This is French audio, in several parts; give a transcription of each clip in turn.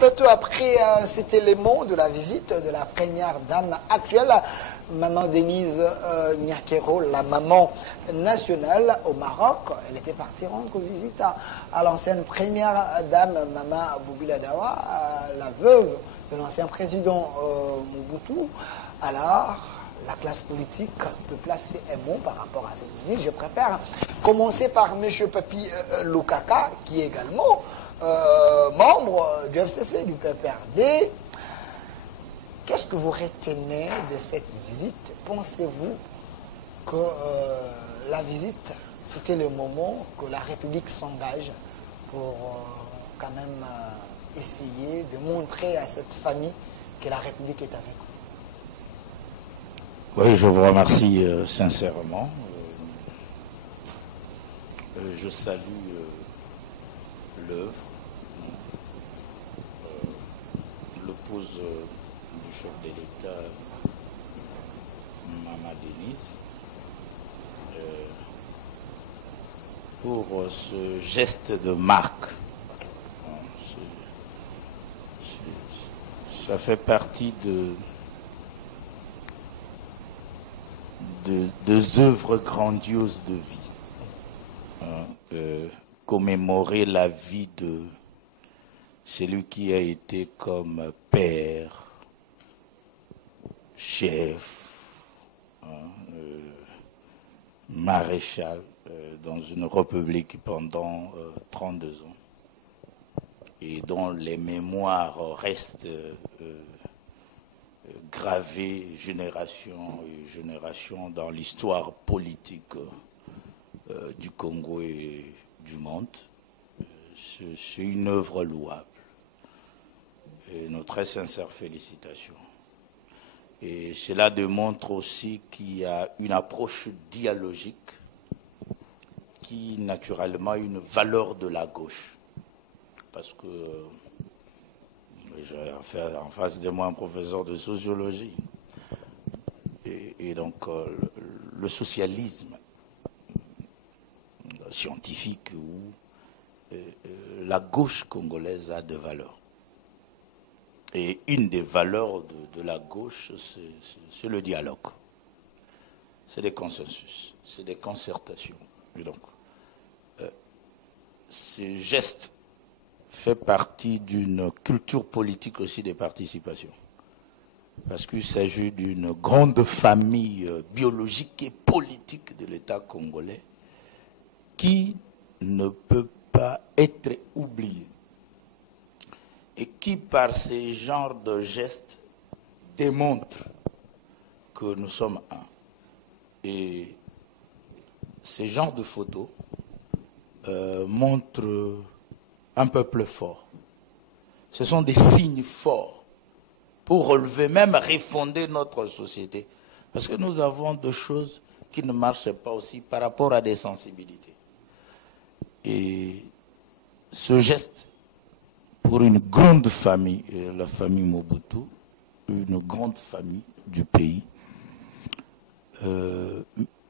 peu après cet élément de la visite de la première dame actuelle, Maman Denise Nyakero, la maman nationale au Maroc. Elle était partie rendre visite à l'ancienne première dame, Maman Boubila Dawa, la veuve de l'ancien président Mobutu. Alors, la classe politique peut placer un mot par rapport à cette visite. Je préfère commencer par M. Papi Lukaka, qui est également membre du FCC, du PPRD. Qu'est-ce que vous retenez de cette visite? Pensez-vous que la visite, c'était le moment que la République s'engage pour quand même essayer de montrer à cette famille que la République est avec vous? Oui, je vous remercie sincèrement. Je salue l'œuvre, l'épouse du chef de l'État, Maman Denise, pour ce geste de marque. Ça fait partie deux œuvres grandioses de vie. Commémorer la vie de celui qui a été comme père, chef, maréchal dans une république pendant 32 ans et dont les mémoires restent gravées génération et génération dans l'histoire politique du Congo et du monde. C'est une œuvre louable et nos très sincères félicitations. Et cela démontre aussi qu'il y a une approche dialogique qui, naturellement, a une valeur de la gauche. Parce que j'ai en face de moi un professeur de sociologie. Et donc, le socialisme scientifique où la gauche congolaise a des valeurs. Et une des valeurs de la gauche, c'est le dialogue. C'est des consensus, c'est des concertations. Et donc, ce geste fait partie d'une culture politique aussi des participations. Parce qu'il s'agit d'une grande famille biologique et politique de l'État congolais qui ne peut pas être oubliée. Et qui, par ces genres de gestes, démontre que nous sommes un. Et ces genres de photos montrent un peuple fort. Ce sont des signes forts pour relever, même refonder notre société. Parce que nous avons des choses qui ne marchent pas aussi par rapport à des sensibilités. Et ce geste, pour une grande famille, la famille Mobutu, une grande famille du pays,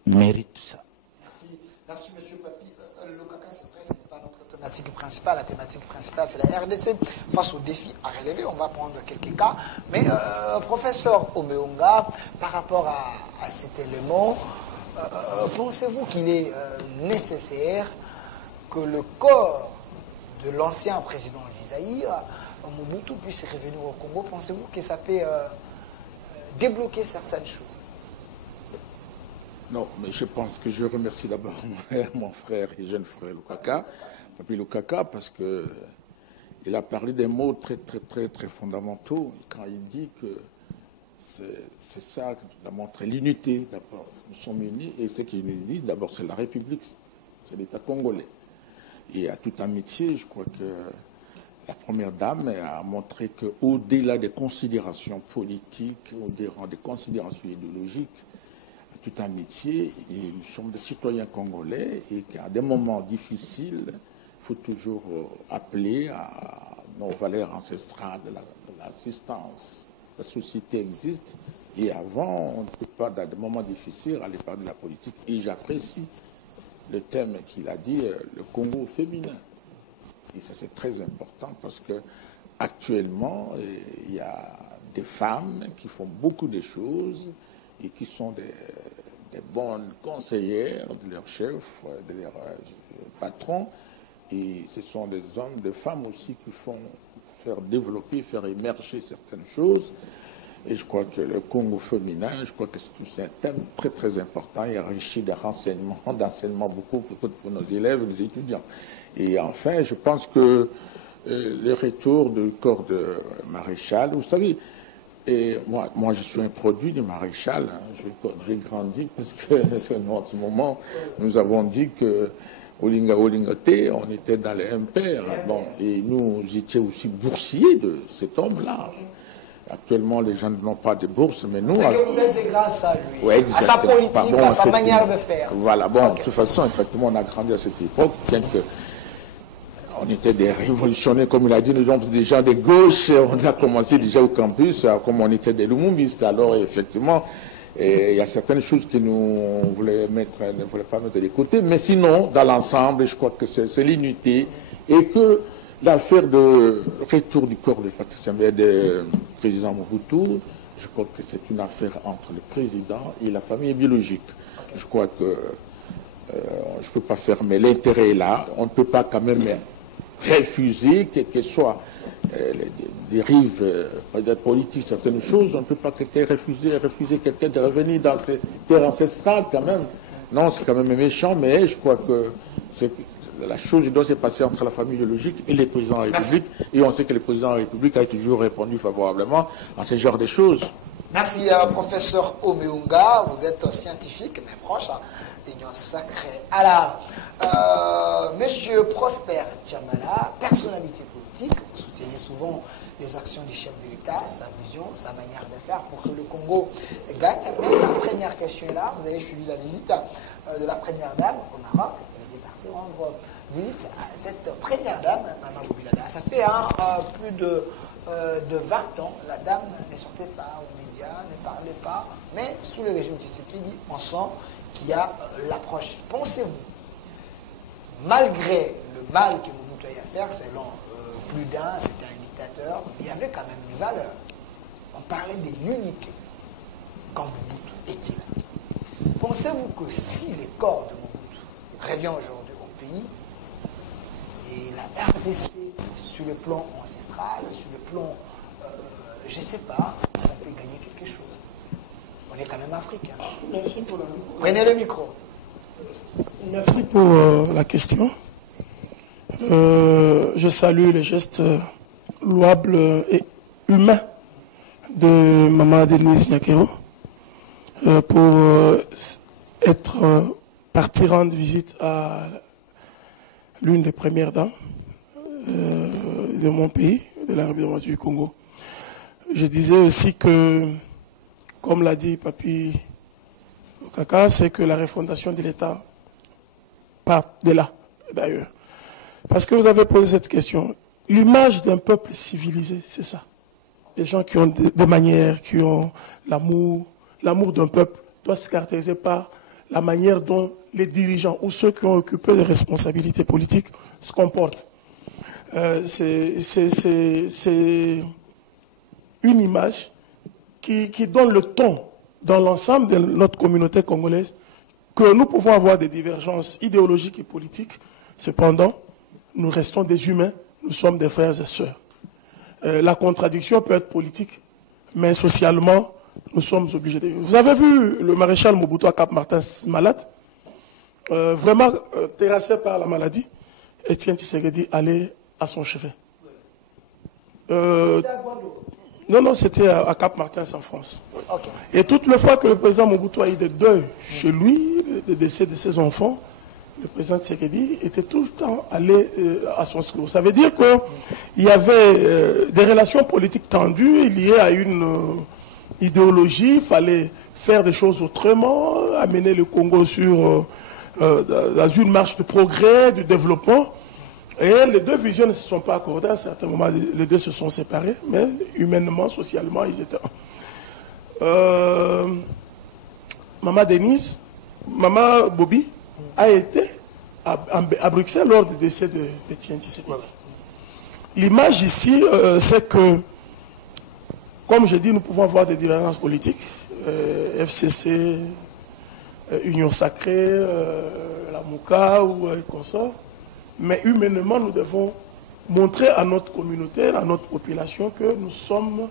mérite ça. Merci. Merci, M. Papi. Lukaka, c'est vrai, ce n'est pas notre thématique principale. La thématique principale, c'est la RDC. Face aux défis à relever, on va prendre quelques cas. Mais, professeur Omeonga, par rapport à cet élément, pensez-vous qu'il est nécessaire que le corps de l'ancien président du Zaïre, Mobutu, puisse revenir au Congo? Pensez-vous que ça peut débloquer certaines choses? Non, mais je pense que je remercie d'abord mon frère et jeune frère Lukaka, Papi Lukaka, parce qu'il a parlé des mots très, très, très, très fondamentaux. Quand il dit que c'est ça qui a montré l'unité, d'abord. Nous sommes unis, et ce qui nous dit, d'abord, c'est la République, c'est l'État congolais. Et à toute amitié, je crois que la première dame a montré qu'au-delà des considérations politiques, au-delà des considérations idéologiques, à toute amitié, et nous sommes des citoyens congolais et qu'à des moments difficiles, il faut toujours appeler à nos valeurs ancestrales, de l'assistance. La société existe et avant, on ne peut pas, dans des moments difficiles, aller parler de la politique. Et j'apprécie le thème qu'il a dit, le Congo féminin. Et ça, c'est très important parce que actuellement, il y a des femmes qui font beaucoup de choses et qui sont des bonnes conseillères de leurs chefs, de leurs patrons. Et ce sont des hommes, des femmes aussi qui font faire développer, faire émerger certaines choses. Et je crois que le Congo féminin, je crois que c'est un thème très très important et enrichi de renseignements, d'enseignements beaucoup pour nos élèves et nos étudiants. Et enfin, je pense que le retour du corps de maréchal, vous savez, et moi je suis un produit du maréchal, hein, j'ai grandi parce que en ce moment, nous avons dit que Olinga Olingoté, on était dans les MPR, bon, et nous étions aussi boursiers de cet homme-là. Actuellement, les gens n'ont pas de bourse, mais nous... C'est que vous êtes, c'est grâce à lui, ouais, à sa politique, à sa manière de faire. Voilà, bon, de toute façon, effectivement, on a grandi à cette époque, bien que on était des révolutionnaires, comme il a dit, nous sommes des gens de gauche, on a commencé déjà au campus, comme on était des lumumbistes, alors effectivement, il y a certaines choses que nous ne voulons pas mettre de côté, mais sinon, dans l'ensemble, je crois que c'est l'unité, et que l'affaire de retour du corps de Patrice Emery, du président Mobutu, je crois que c'est une affaire entre le président et la famille biologique. Je crois que je ne peux pas fermer, l'intérêt est là, on ne peut pas quand même refuser, quelles que soient les dérives politiques, certaines choses, on ne peut pas refuser quelqu'un de revenir dans ses terres ancestrales quand même. Non, c'est quand même méchant, mais je crois que la chose doit se passer entre la famille biologique et les présidents de la République. Et on sait que le président de la République a toujours répondu favorablement à ce genre de choses. Merci, professeur Omeunga. Vous êtes scientifique, mais proche d'Union Sacrée. Alors, monsieur Prosper Djamala, personnalité politique, vous soutenez souvent les actions du chef de l'État, sa vision, sa manière de faire pour que le Congo gagne. Mais la première question est là. Vous avez suivi la visite de la première dame au Maroc. Elle était partie rendre visite à cette première dame, Maman Boubilada. Ça fait plus de 20 ans, la dame ne sortait pas aux médias, ne parlait pas, mais sous le régime Tshisekedi, on sent qu'il y a l'approche. Pensez-vous, malgré le mal que Mobutu a à faire, selon plus d'un, c'était un dictateur, il y avait quand même une valeur. On parlait de l'unité quand Mobutu était là. Pensez-vous que si les corps de Mobutu reviennent aujourd'hui au pays, et la RDC, sur le plan ancestral, sur le plan, je ne sais pas, on peut gagner quelque chose. On est quand même africain. Merci pour la... Prenez le micro. Merci pour la question. Je salue les gestes louables et humains de Maman Denise Nyakero pour être partie rendre visite à l'une des premières dames de mon pays, de la République du Congo. Je disais aussi que, comme l'a dit Papi Kaka, c'est que la refondation de l'État part de là, d'ailleurs. Parce que vous avez posé cette question. L'image d'un peuple civilisé, c'est ça. Des gens qui ont des manières, qui ont l'amour. L'amour d'un peuple doit se caractériser par la manière dont les dirigeants ou ceux qui ont occupé des responsabilités politiques se comportent. C'est une image qui donne le ton dans l'ensemble de notre communauté congolaise, que nous pouvons avoir des divergences idéologiques et politiques, cependant, nous restons des humains, nous sommes des frères et sœurs. La contradiction peut être politique, mais socialement, nous sommes obligés de... Vous avez vu le maréchal Mobutu à Cap-Martin malade, vraiment terrassé par la maladie. Étienne Tshisekedi allait à son chevet. Non, c'était à Cap-Martin, en France. Okay. Et toutes les fois que le président Mobutu a eu des deuils chez lui, le décès de ses enfants, le président Tshisekedi était tout le temps allé à son secours. Ça veut dire qu'il y avait des relations politiques tendues liées à une idéologie, il fallait faire des choses autrement, amener le Congo dans une marche de progrès, de développement. Et les deux visions ne se sont pas accordées. À un certain moment, les deux se sont séparés, mais humainement, socialement, ils étaient un. Maman Denise, Maman Bobby a été à Bruxelles lors du décès d'Étienne Tshisekedi. L'image ici, c'est que, comme je dis, nous pouvons avoir des divergences politiques, FCC, Union Sacrée, la Mouka ou consorts, mais humainement, nous devons montrer à notre communauté, à notre population, que nous sommes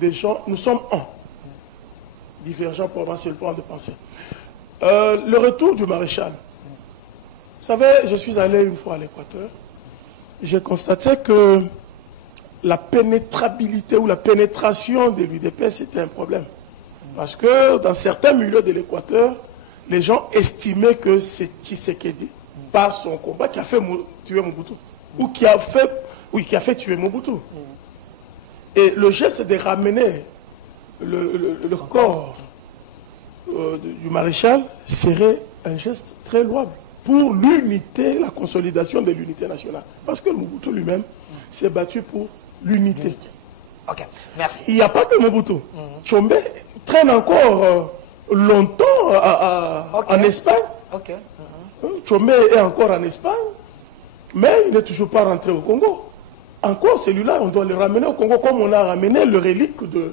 des gens, nous sommes un, divergents pour avancer le plan de pensée. Le retour du maréchal. Vous savez, je suis allé une fois à l'Équateur, j'ai constaté que la pénétrabilité ou la pénétration de l'UDPS c'était un problème. Parce que dans certains milieux de l'Équateur, les gens estimaient que c'est Tshisekedi, par son combat, qui a fait tuer Mobutu. Ou qui a fait tuer Mobutu. Et le geste de ramener le corps du maréchal serait un geste très louable pour l'unité, la consolidation de l'unité nationale. Parce que Mobutu lui-même s'est battu pour l'unité. Ok, merci. Il n'y a pas que Mobutu. Tshombe traîne encore longtemps en Espagne. Ok. Tshombe est encore en Espagne, mais il n'est toujours pas rentré au Congo. Encore celui-là, on doit le ramener au Congo comme on a ramené le relique de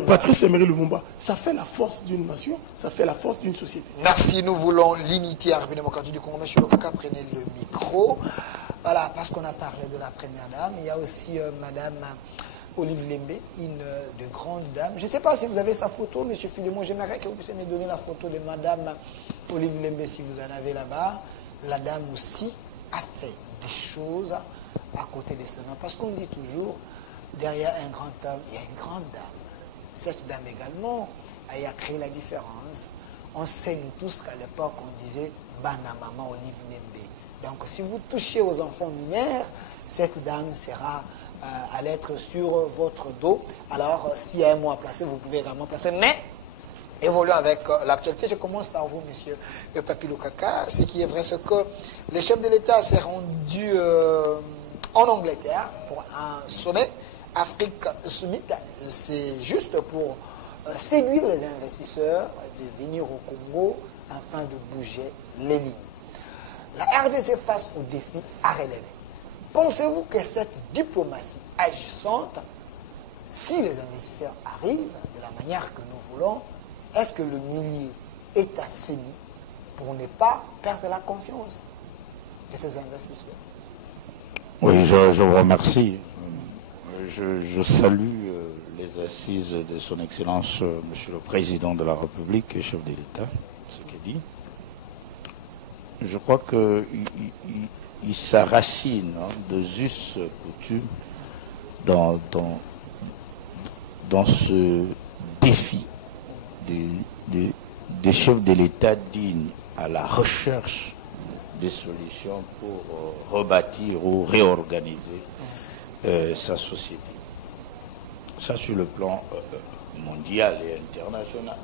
Patrice Emery Lumumba. Ça fait la force d'une nation, ça fait la force d'une société. Merci, nous voulons l'unité en République démocratique du Congo. Monsieur Lokaka, prenez le micro. Voilà, parce qu'on a parlé de la première dame, il y a aussi Madame Olive Lembe, une de grande dame. Je ne sais pas si vous avez sa photo, Monsieur Philemon. J'aimerais que vous puissiez me donner la photo de Madame Olive Lembe si vous en avez là-bas. La dame aussi a fait des choses à côté de son homme. Parce qu'on dit toujours, derrière un grand homme, il y a une grande dame. Cette dame également, elle a créé la différence. On sait nous tous qu'à l'époque, on disait « Bana Maman Olive Lembe ». Donc, si vous touchez aux enfants mineurs, cette dame sera à l'être sur votre dos. Alors, s'il y a un mot à placer, vous pouvez également placer. Mais, évoluons avec l'actualité. Je commence par vous, monsieur Papi Lokaka. Ce qui est vrai, c'est que le chef de l'État s'est rendu en Angleterre pour un sommet Afrique Summit. C'est juste pour séduire les investisseurs de venir au Congo afin de bouger les lignes. La RDC face aux défis à relever. Pensez-vous que cette diplomatie agissante, si les investisseurs arrivent de la manière que nous voulons, est-ce que le milieu est assaini pour ne pas perdre la confiance de ces investisseurs? Oui, je vous remercie. Je salue les assises de son Excellence, Monsieur le Président de la République et chef de l'État, ce qu'il dit. Je crois qu'il s'arracine de us coutume dans ce défi des chefs de l'État dignes à la recherche des solutions pour rebâtir ou réorganiser sa société. Ça sur le plan mondial et international.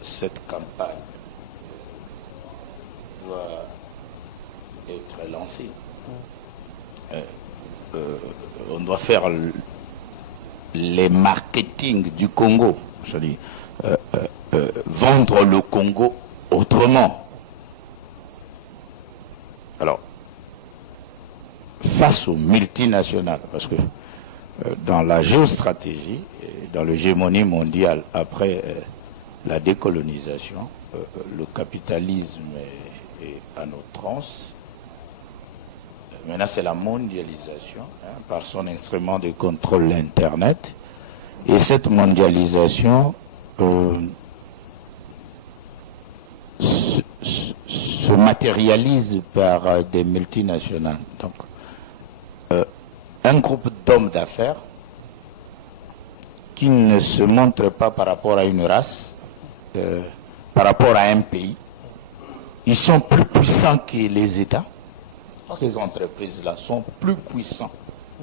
Cette campagne doit être lancée. On doit faire les marketing du Congo, je dis, vendre le Congo autrement. Alors, face aux multinationales, parce que dans la géostratégie, dans l'hégémonie mondiale après la décolonisation, le capitalisme est à outrance. Maintenant, c'est la mondialisation par son instrument de contrôle Internet. Et cette mondialisation se matérialise par des multinationales. Donc, un groupe d'hommes d'affaires qui ne se montre pas par rapport à une race, par rapport à un pays. Ils sont plus puissants que les États. Ces entreprises-là sont plus puissants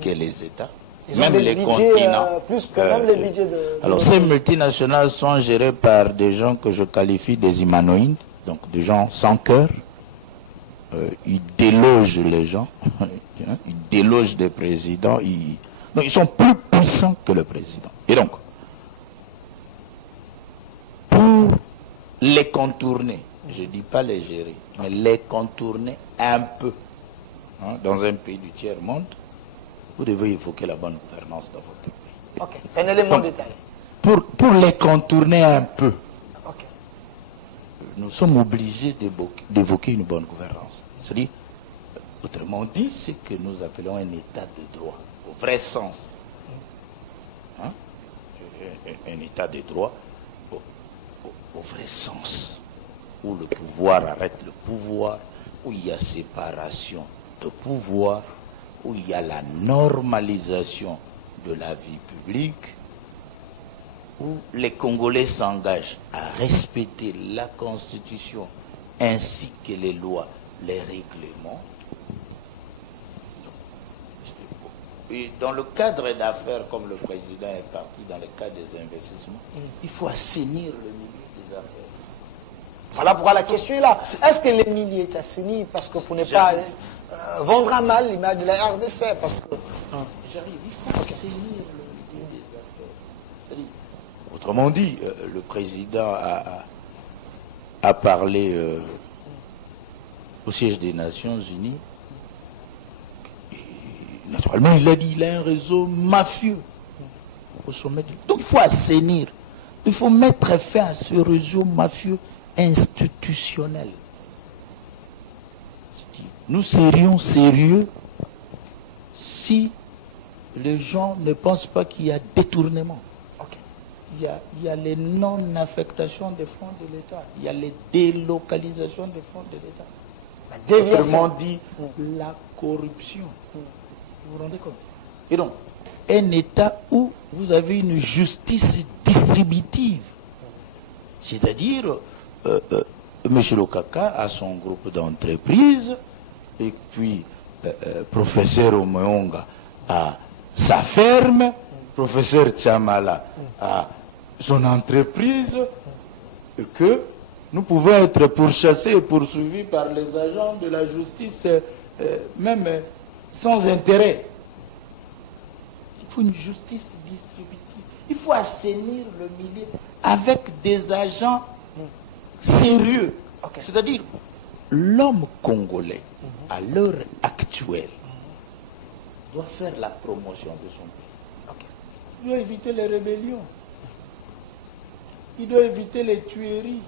que les États. Même les continents. Plus que même les budgets de... Alors ces multinationales sont gérées par des gens que je qualifie des humanoïdes, donc des gens sans cœur. Ils délogent les gens, ils délogent des présidents. Donc ils sont plus puissants que le président. Et donc, pour les contourner, je ne dis pas les gérer, mais les contourner un peu, dans un pays du tiers-monde, vous devez évoquer la bonne gouvernance dans votre pays. Ok, c'est un élément détaillé. Pour les contourner un peu, Ok. nous sommes obligés d'évoquer une bonne gouvernance. C'est-à-dire, autrement dit, ce que nous appelons un état de droit, au vrai sens. Hein? Un état de droit au vrai sens, où le pouvoir arrête le pouvoir, où il y a séparation de pouvoir, où il y a la normalisation de la vie publique, où les Congolais s'engagent à respecter la Constitution ainsi que les lois, les règlements. Et dans le cadre d'affaires, comme le président est parti dans le cadre des investissements, il faut assainir le milieu des affaires. Voilà pourquoi la question est là. Est-ce que le milieu est assaini parce que pour ne pas vendre à mal l'image de la RDC parce que... J'arrive, il faut assainir le milieu des affaires. Autrement dit, le président a parlé au siège des Nations Unies. Et, naturellement, il a dit qu'il a un réseau mafieux au sommet. Donc il faut assainir. Il faut mettre fin à ce réseau mafieux institutionnel. Nous serions sérieux si les gens ne pensent pas qu'il y a détournement. Il y a les non-affectations des fonds de l'État. Il y a les délocalisations des fonds de l'État. La déviation. Autrement dit, la corruption. Vous vous rendez compte? Et donc, un État où vous avez une justice distributive. C'est-à-dire, M. Lokaka a son groupe d'entreprises, et puis professeur Omeonga a sa ferme, professeur Tchamala a son entreprise, et que nous pouvons être pourchassés et poursuivis par les agents de la justice, même sans intérêt. Il faut une justice distributive. Il faut assainir le milieu avec des agents sérieux. C'est-à-dire, l'homme congolais, à l'heure actuelle, doit faire la promotion de son pays. Il doit éviter les rébellions. Il doit éviter les tueries.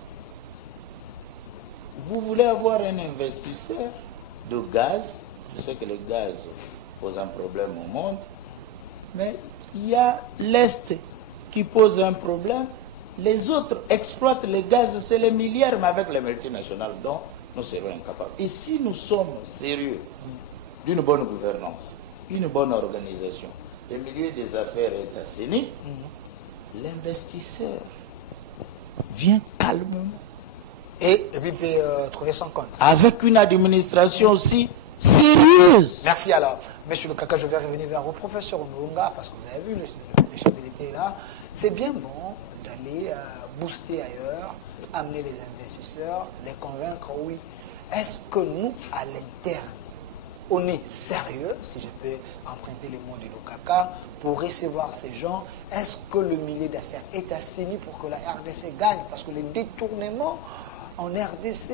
Vous voulez avoir un investisseur de gaz. Je sais que le gaz pose un problème au monde. Mais il y a l'Est qui pose un problème. Les autres exploitent le gaz, c'est les milliards, mais avec les multinationales, dont nous serons incapables. Et si nous sommes sérieux d'une bonne gouvernance, une bonne organisation, le milieu des affaires est assaini, l'investisseur vient calmement. Et puis peut trouver son compte. Avec une administration aussi sérieuse. Merci alors. Monsieur Lokaka, je vais revenir vers vous, professeur Omeonga, parce que vous avez vu, le chef de l'État est là. C'est bien bon d'aller booster ailleurs, amener les investisseurs, les convaincre, oui. Est-ce que nous, à l'interne, on est sérieux, si je peux emprunter les mots de Lokaka, pour recevoir ces gens? Est-ce que le milieu d'affaires est assaini pour que la RDC gagne? Parce que les détournements en RDC,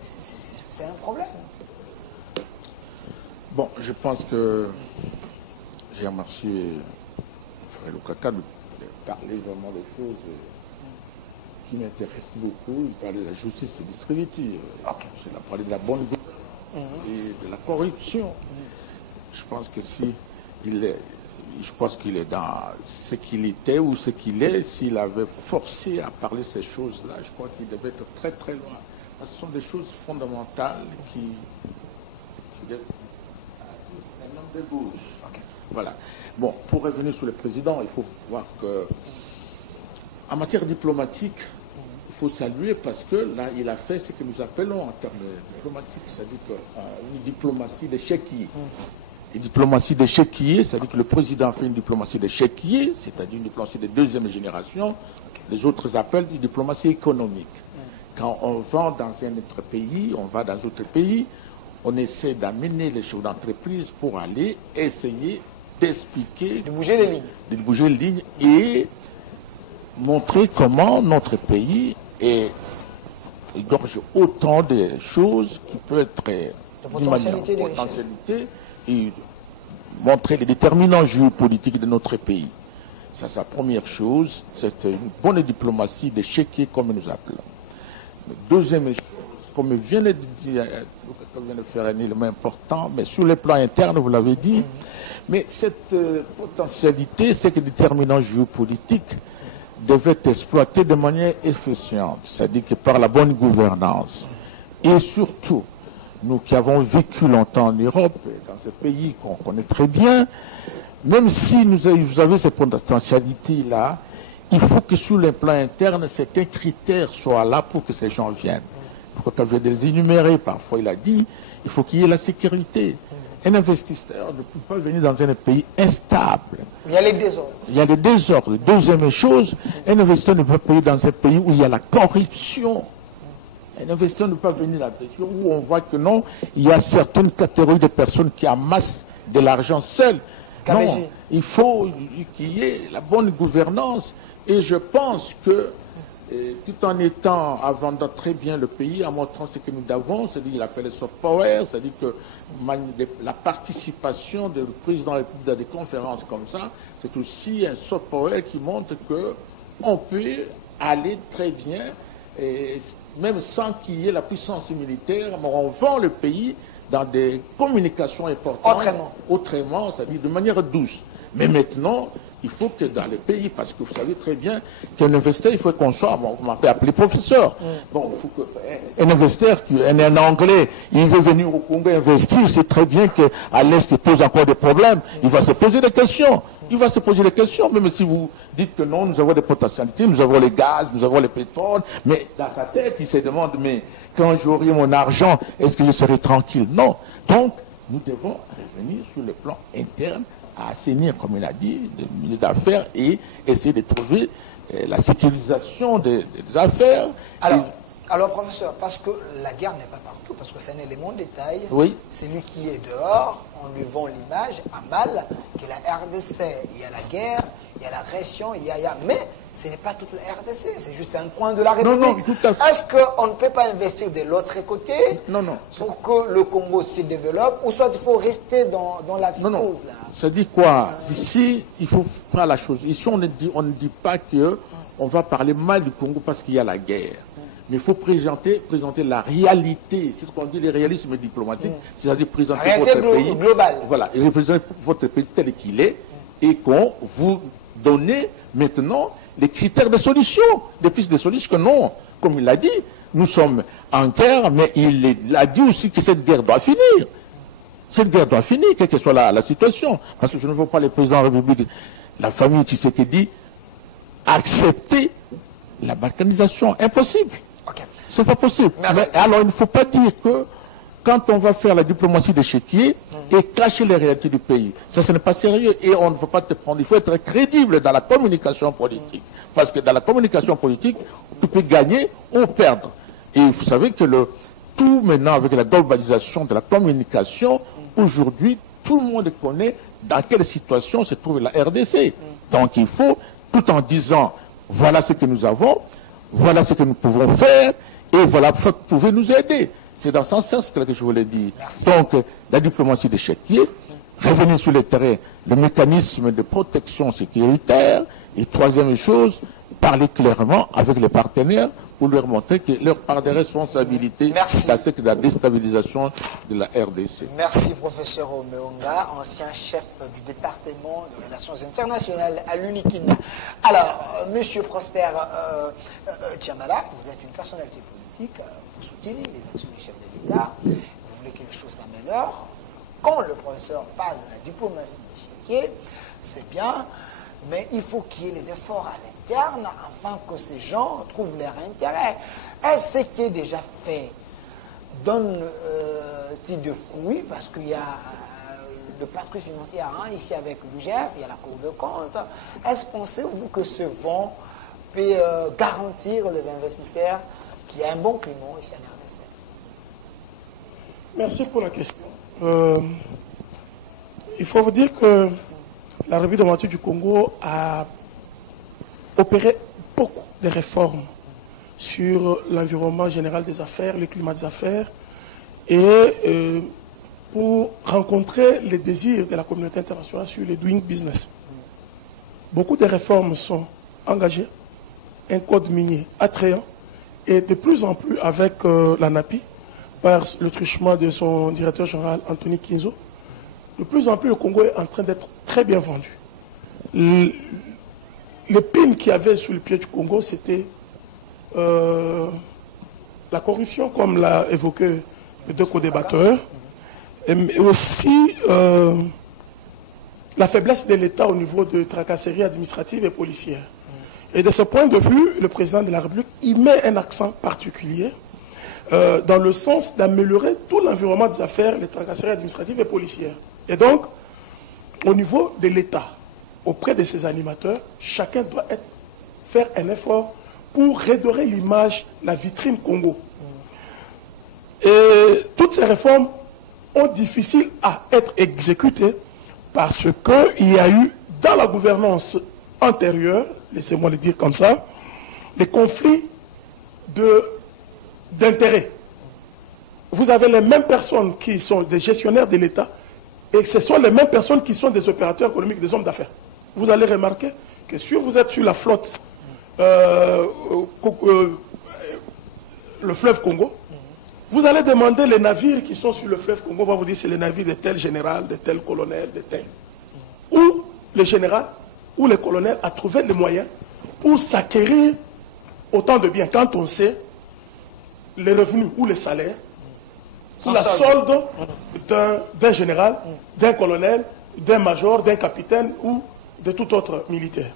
c'est un problème. Bon, je pense que j'ai remercié frère Lokaka de parler vraiment des choses qui m'intéressent beaucoup. Il parlait de la justice distributive. Il a parlé de la bonne gouvernance et de la corruption. Je pense que je pense qu'il est dans ce qu'il était ou ce qu'il est. S'il avait forcé à parler ces choses-là, je crois qu'il devait être très très loin. Parce que ce sont des choses fondamentales qui un homme de gauche. Voilà. Bon, pour revenir sur le président, il faut voir que en matière diplomatique, il faut saluer parce que là, il a fait ce que nous appelons en termes diplomatiques, c'est-à-dire une diplomatie d'échiquier. Une diplomatie d'échiquier, c'est-à-dire que le président fait une diplomatie d'échiquier, c'est-à-dire une diplomatie de deuxième génération. Les autres appellent une diplomatie économique. Quand on vend dans un autre pays, on va dans un autre pays, on essaie d'amener les chefs d'entreprise pour aller essayer d'expliquer, de bouger les lignes. De bouger les lignes et montrer comment notre pays égorge autant de choses qui peuvent être de potentialité et montrer les déterminants géopolitiques de notre pays. Ça, c'est la première chose. C'est une bonne diplomatie d'échiquier, comme nous appelons. Deuxième chose, comme vient de dire, vient de faire un élément important, mais sur le plan interne, vous l'avez dit, mais cette potentialité, ces déterminants géopolitiques devaient être exploités de manière efficiente, c'est-à-dire que par la bonne gouvernance. Et surtout, nous qui avons vécu longtemps en Europe, dans ce pays qu'on connaît très bien, même si vous avez cette potentialité-là, il faut que sur le plan interne, certains critères soient là pour que ces gens viennent. Quand je vais les énumérer, parfois il a dit, il faut qu'il y ait la sécurité. Un investisseur ne peut pas venir dans un pays instable. Il y a les désordres. Il y a les désordres. Deuxième chose, un investisseur ne peut pas venir dans un pays où il y a la corruption. Un investisseur ne peut pas venir dans un pays où on voit que non, il y a certaines catégories de personnes qui amassent de l'argent seules. Non, il faut qu'il y ait la bonne gouvernance. Et je pense que, tout en étant, en vendant très bien le pays, en montrant ce que nous avons, c'est-à-dire qu'il a fait le soft power, c'est-à-dire que la participation du président de la République dans des conférences comme ça, c'est aussi un soft power qui montre qu'on peut aller très bien, et même sans qu'il y ait la puissance militaire, mais on vend le pays dans des communications importantes. Autrement, c'est-à-dire de manière douce. Mais maintenant, il faut que dans les pays, parce que vous savez très bien qu'un investisseur, il faut qu'on soit, bon, vous m'avez appelé professeur. Bon, il faut qu'un investisseur, un Anglais, il veut venir au Congo investir, c'est très bien qu'à l'Est, il pose encore des problèmes. Il va se poser des questions. Il va se poser des questions, même si vous dites que non, nous avons des potentialités, nous avons les gaz, nous avons le pétrole, mais dans sa tête, il se demande, mais quand j'aurai mon argent, est-ce que je serai tranquille? Non. Donc, nous devons revenir sur le plan interne, à assainir, comme il a dit, des milieux d'affaires et essayer de trouver la sécurisation des affaires. Alors, professeur, parce que la guerre n'est pas partout, parce que c'est un élément de détail. Oui. C'est lui qui est dehors, on lui vend l'image à mal, que la RDC, il y a la guerre, il y a l'agression, mais ce n'est pas toute la RDC, c'est juste un coin de la République. Non, tout à fait. Est-ce qu'on ne peut pas investir de l'autre côté pour que le Congo se développe, ou soit il faut rester dans la psychose là? Ça dit quoi? Ici, il faut faire la chose. Ici, on ne dit pas qu'on va parler mal du Congo parce qu'il y a la guerre. Mais il faut présenter la réalité. C'est ce qu'on dit, le réalisme diplomatique, c'est-à-dire présenter votre pays globale. Voilà, et représenter votre pays tel qu'il est, et qu'on vous donne maintenant les critères de solution, des pistes de solution que non, comme il l'a dit, nous sommes en guerre, mais il a dit aussi que cette guerre doit finir. Cette guerre doit finir, quelle que soit la situation. Parce que je ne vois pas le président de la République, la famille Tshisekedi, accepter la balkanisation. Impossible. Okay. C'est pas possible. Mais alors, il ne faut pas dire que quand on va faire la diplomatie d'échiquier et cacher les réalités du pays, ça, ce n'est pas sérieux et on ne faut pas te prendre. Il faut être crédible dans la communication politique. Parce que dans la communication politique, tu peux gagner ou perdre. Et vous savez que tout maintenant, avec la globalisation de la communication, aujourd'hui, tout le monde connaît dans quelle situation se trouve la RDC. Donc il faut, tout en disant, voilà ce que nous avons, voilà ce que nous pouvons faire, et voilà, vous pouvez nous aider. C'est dans ce sens que je voulais dire. Merci. Donc, la diplomatie d'échiquier, revenir sur le terrain, le mécanisme de protection sécuritaire, et troisième chose, parler clairement avec les partenaires pour leur montrer que leur part de responsabilité, c'est la déstabilisation de la RDC. Merci, professeur Omeonga, ancien chef du département de relations internationales à l'UNIKIN. Alors, monsieur Prosper Tchamala, vous êtes une personnalité politique, vous soutenez les actions du chef de l'État, vous voulez que les choses s'améliorent. Quand le professeur parle de la diplomatie d'échiquier, c'est bien, mais il faut qu'il y ait les efforts à l'interne afin que ces gens trouvent leur intérêt. Est-ce ce qui est déjà fait donne-t-il de fruits? Parce qu'il y a le patrouille financier ici avec l'UGF, il y a la Cour de compte. Est-ce pensez-vous que ce vent peut garantir aux investisseurs qu'il y a un bon climat ici en RDC? Merci pour la question. Il faut vous dire que la République démocratique du Congo a opéré beaucoup de réformes sur l'environnement général des affaires, le climat des affaires, et pour rencontrer les désirs de la communauté internationale sur les doing business. Beaucoup de réformes sont engagées, un code minier attrayant, et de plus en plus avec la NAPI, par le truchement de son directeur général Anthony Kinzo, de plus en plus le Congo est en train d'être très bien vendu. L'épine qu'il y avait sous le pied du Congo, c'était la corruption, comme l'a évoqué les deux co-débatteurs, et aussi la faiblesse de l'État au niveau de tracasseries administratives et policières. Et de ce point de vue, le président de la République y met un accent particulier dans le sens d'améliorer tout l'environnement des affaires, les tracasseries administratives et policières. Et donc, au niveau de l'État, auprès de ses animateurs, chacun doit faire un effort pour redorer l'image, la vitrine Congo. Et toutes ces réformes sont difficiles à être exécutées parce qu'il y a eu, dans la gouvernance antérieure, laissez-moi le dire comme ça, les conflits d'intérêts. Vous avez les mêmes personnes qui sont des gestionnaires de l'État et ce sont les mêmes personnes qui sont des opérateurs économiques, des hommes d'affaires. Vous allez remarquer que si vous êtes sur la flotte, le fleuve Congo, vous allez demander les navires qui sont sur le fleuve Congo, on va vous dire c'est les navires de tel général, de tel colonel, de tel. Ou le général ou le colonel a trouvé les moyens pour s'acquérir autant de biens. Quand on sait les revenus ou les salaires, ou la solde d'un général, d'un colonel, d'un major, d'un capitaine ou de tout autre militaire.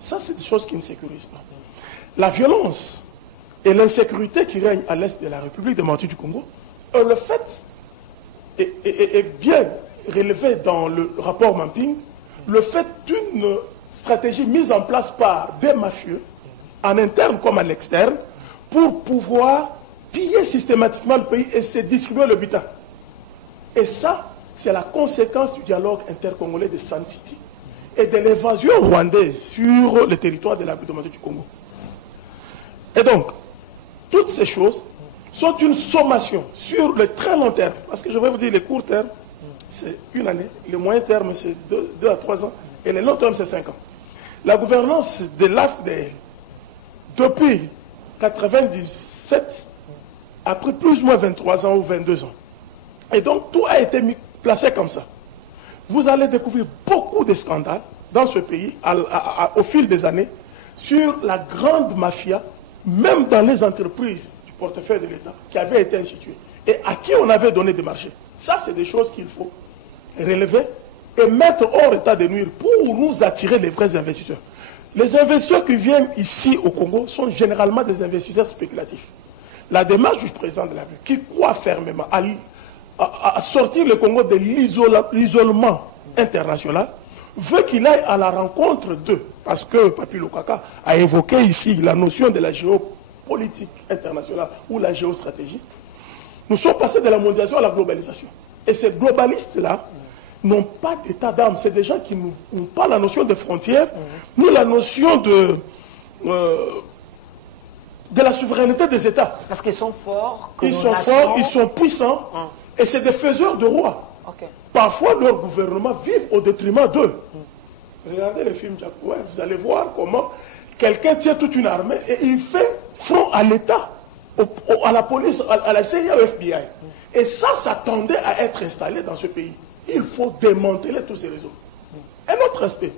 Ça, c'est des choses qui ne sécurisent pas. La violence et l'insécurité qui règnent à l'est de la République démocratique du Congo, le fait est bien relevé dans le rapport Mamping, le fait d'une stratégie mise en place par des mafieux, en interne comme à l'externe, pour pouvoir piller systématiquement le pays et se distribuer le butin. Et ça, c'est la conséquence du dialogue intercongolais de Sun City et de l'évasion rwandaise sur le territoire de la République démocratique du Congo. Et donc, toutes ces choses sont une sommation sur le très long terme. Parce que je vais vous dire, les courts termes, c'est une année. Le moyen terme, c'est 2 à 3 ans. Et le long terme, c'est 5 ans. La gouvernance de l'AFDL, depuis 1997, a pris plus ou moins 23 ans ou 22 ans. Et donc, tout a été placé comme ça. Vous allez découvrir beaucoup de scandales dans ce pays, au fil des années, sur la grande mafia, même dans les entreprises du portefeuille de l'État, qui avaient été instituées, et à qui on avait donné des marchés. Ça, c'est des choses qu'il faut relever et mettre hors état de nuire pour nous attirer les vrais investisseurs. Les investisseurs qui viennent ici au Congo sont généralement des investisseurs spéculatifs. La démarche du président de la République, qui croit fermement à sortir le Congo de l'isolement international, veut qu'il aille à la rencontre d'eux. Parce que Papi Lokaka a évoqué ici la notion de la géopolitique internationale ou la géostratégie. Nous sommes passés de la mondialisation à la globalisation. Et ces globalistes-là n'ont pas d'état d'âme. C'est des gens qui n'ont pas la notion de frontières, ni la notion de la souveraineté des États. C'est parce qu'ils sont forts. Ils sont forts, ils sont puissants, et c'est des faiseurs de rois. Okay. Parfois, leur gouvernement vit au détriment d'eux. Regardez le film Jack Webb, vous allez voir comment quelqu'un tient toute une armée et il fait front à l'État, à la police, à la CIA, au FBI. Et ça tendait à être installé dans ce pays. Il faut démanteler tous ces réseaux. Un autre aspect.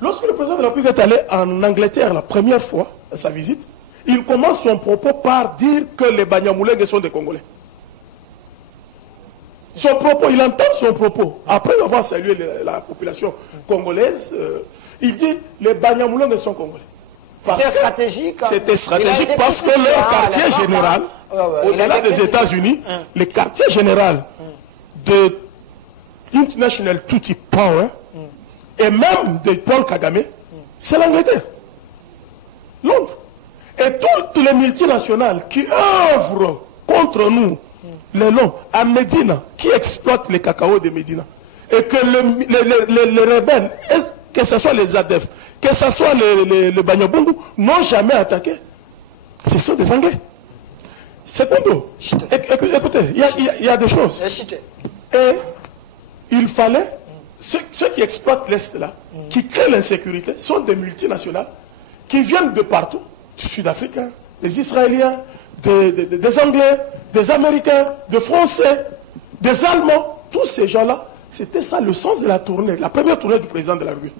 Lorsque le président de la République est allé en Angleterre la première fois à sa visite, il commence son propos par dire que les Banyamulenge sont des Congolais. Son propos, il entend son propos. Après avoir salué la population congolaise, il dit les Banyamulenge sont Congolais. C'était stratégique. C'était stratégique parce que leur quartier général, au-delà des États-Unis, le quartier général de International Tutti Power et même de Paul Kagame, c'est l'Angleterre. Londres. Et toutes les multinationales qui œuvrent contre nous, les noms, à Médina, qui exploitent les cacao de Médina, et que les rebelles, que ce soit les ADF, que ce soit les Banyabungu, n'ont jamais attaqué. Ce sont des Anglais. Secondo, écoutez, il y a des choses. Et il fallait, ceux qui exploitent l'Est là, qui créent l'insécurité, sont des multinationales qui viennent de partout, des Sud-Africains, des Israéliens, des Anglais, des Américains, des Français, des Allemands. Tous ces gens-là, c'était ça le sens de la tournée, la première tournée du président de la République.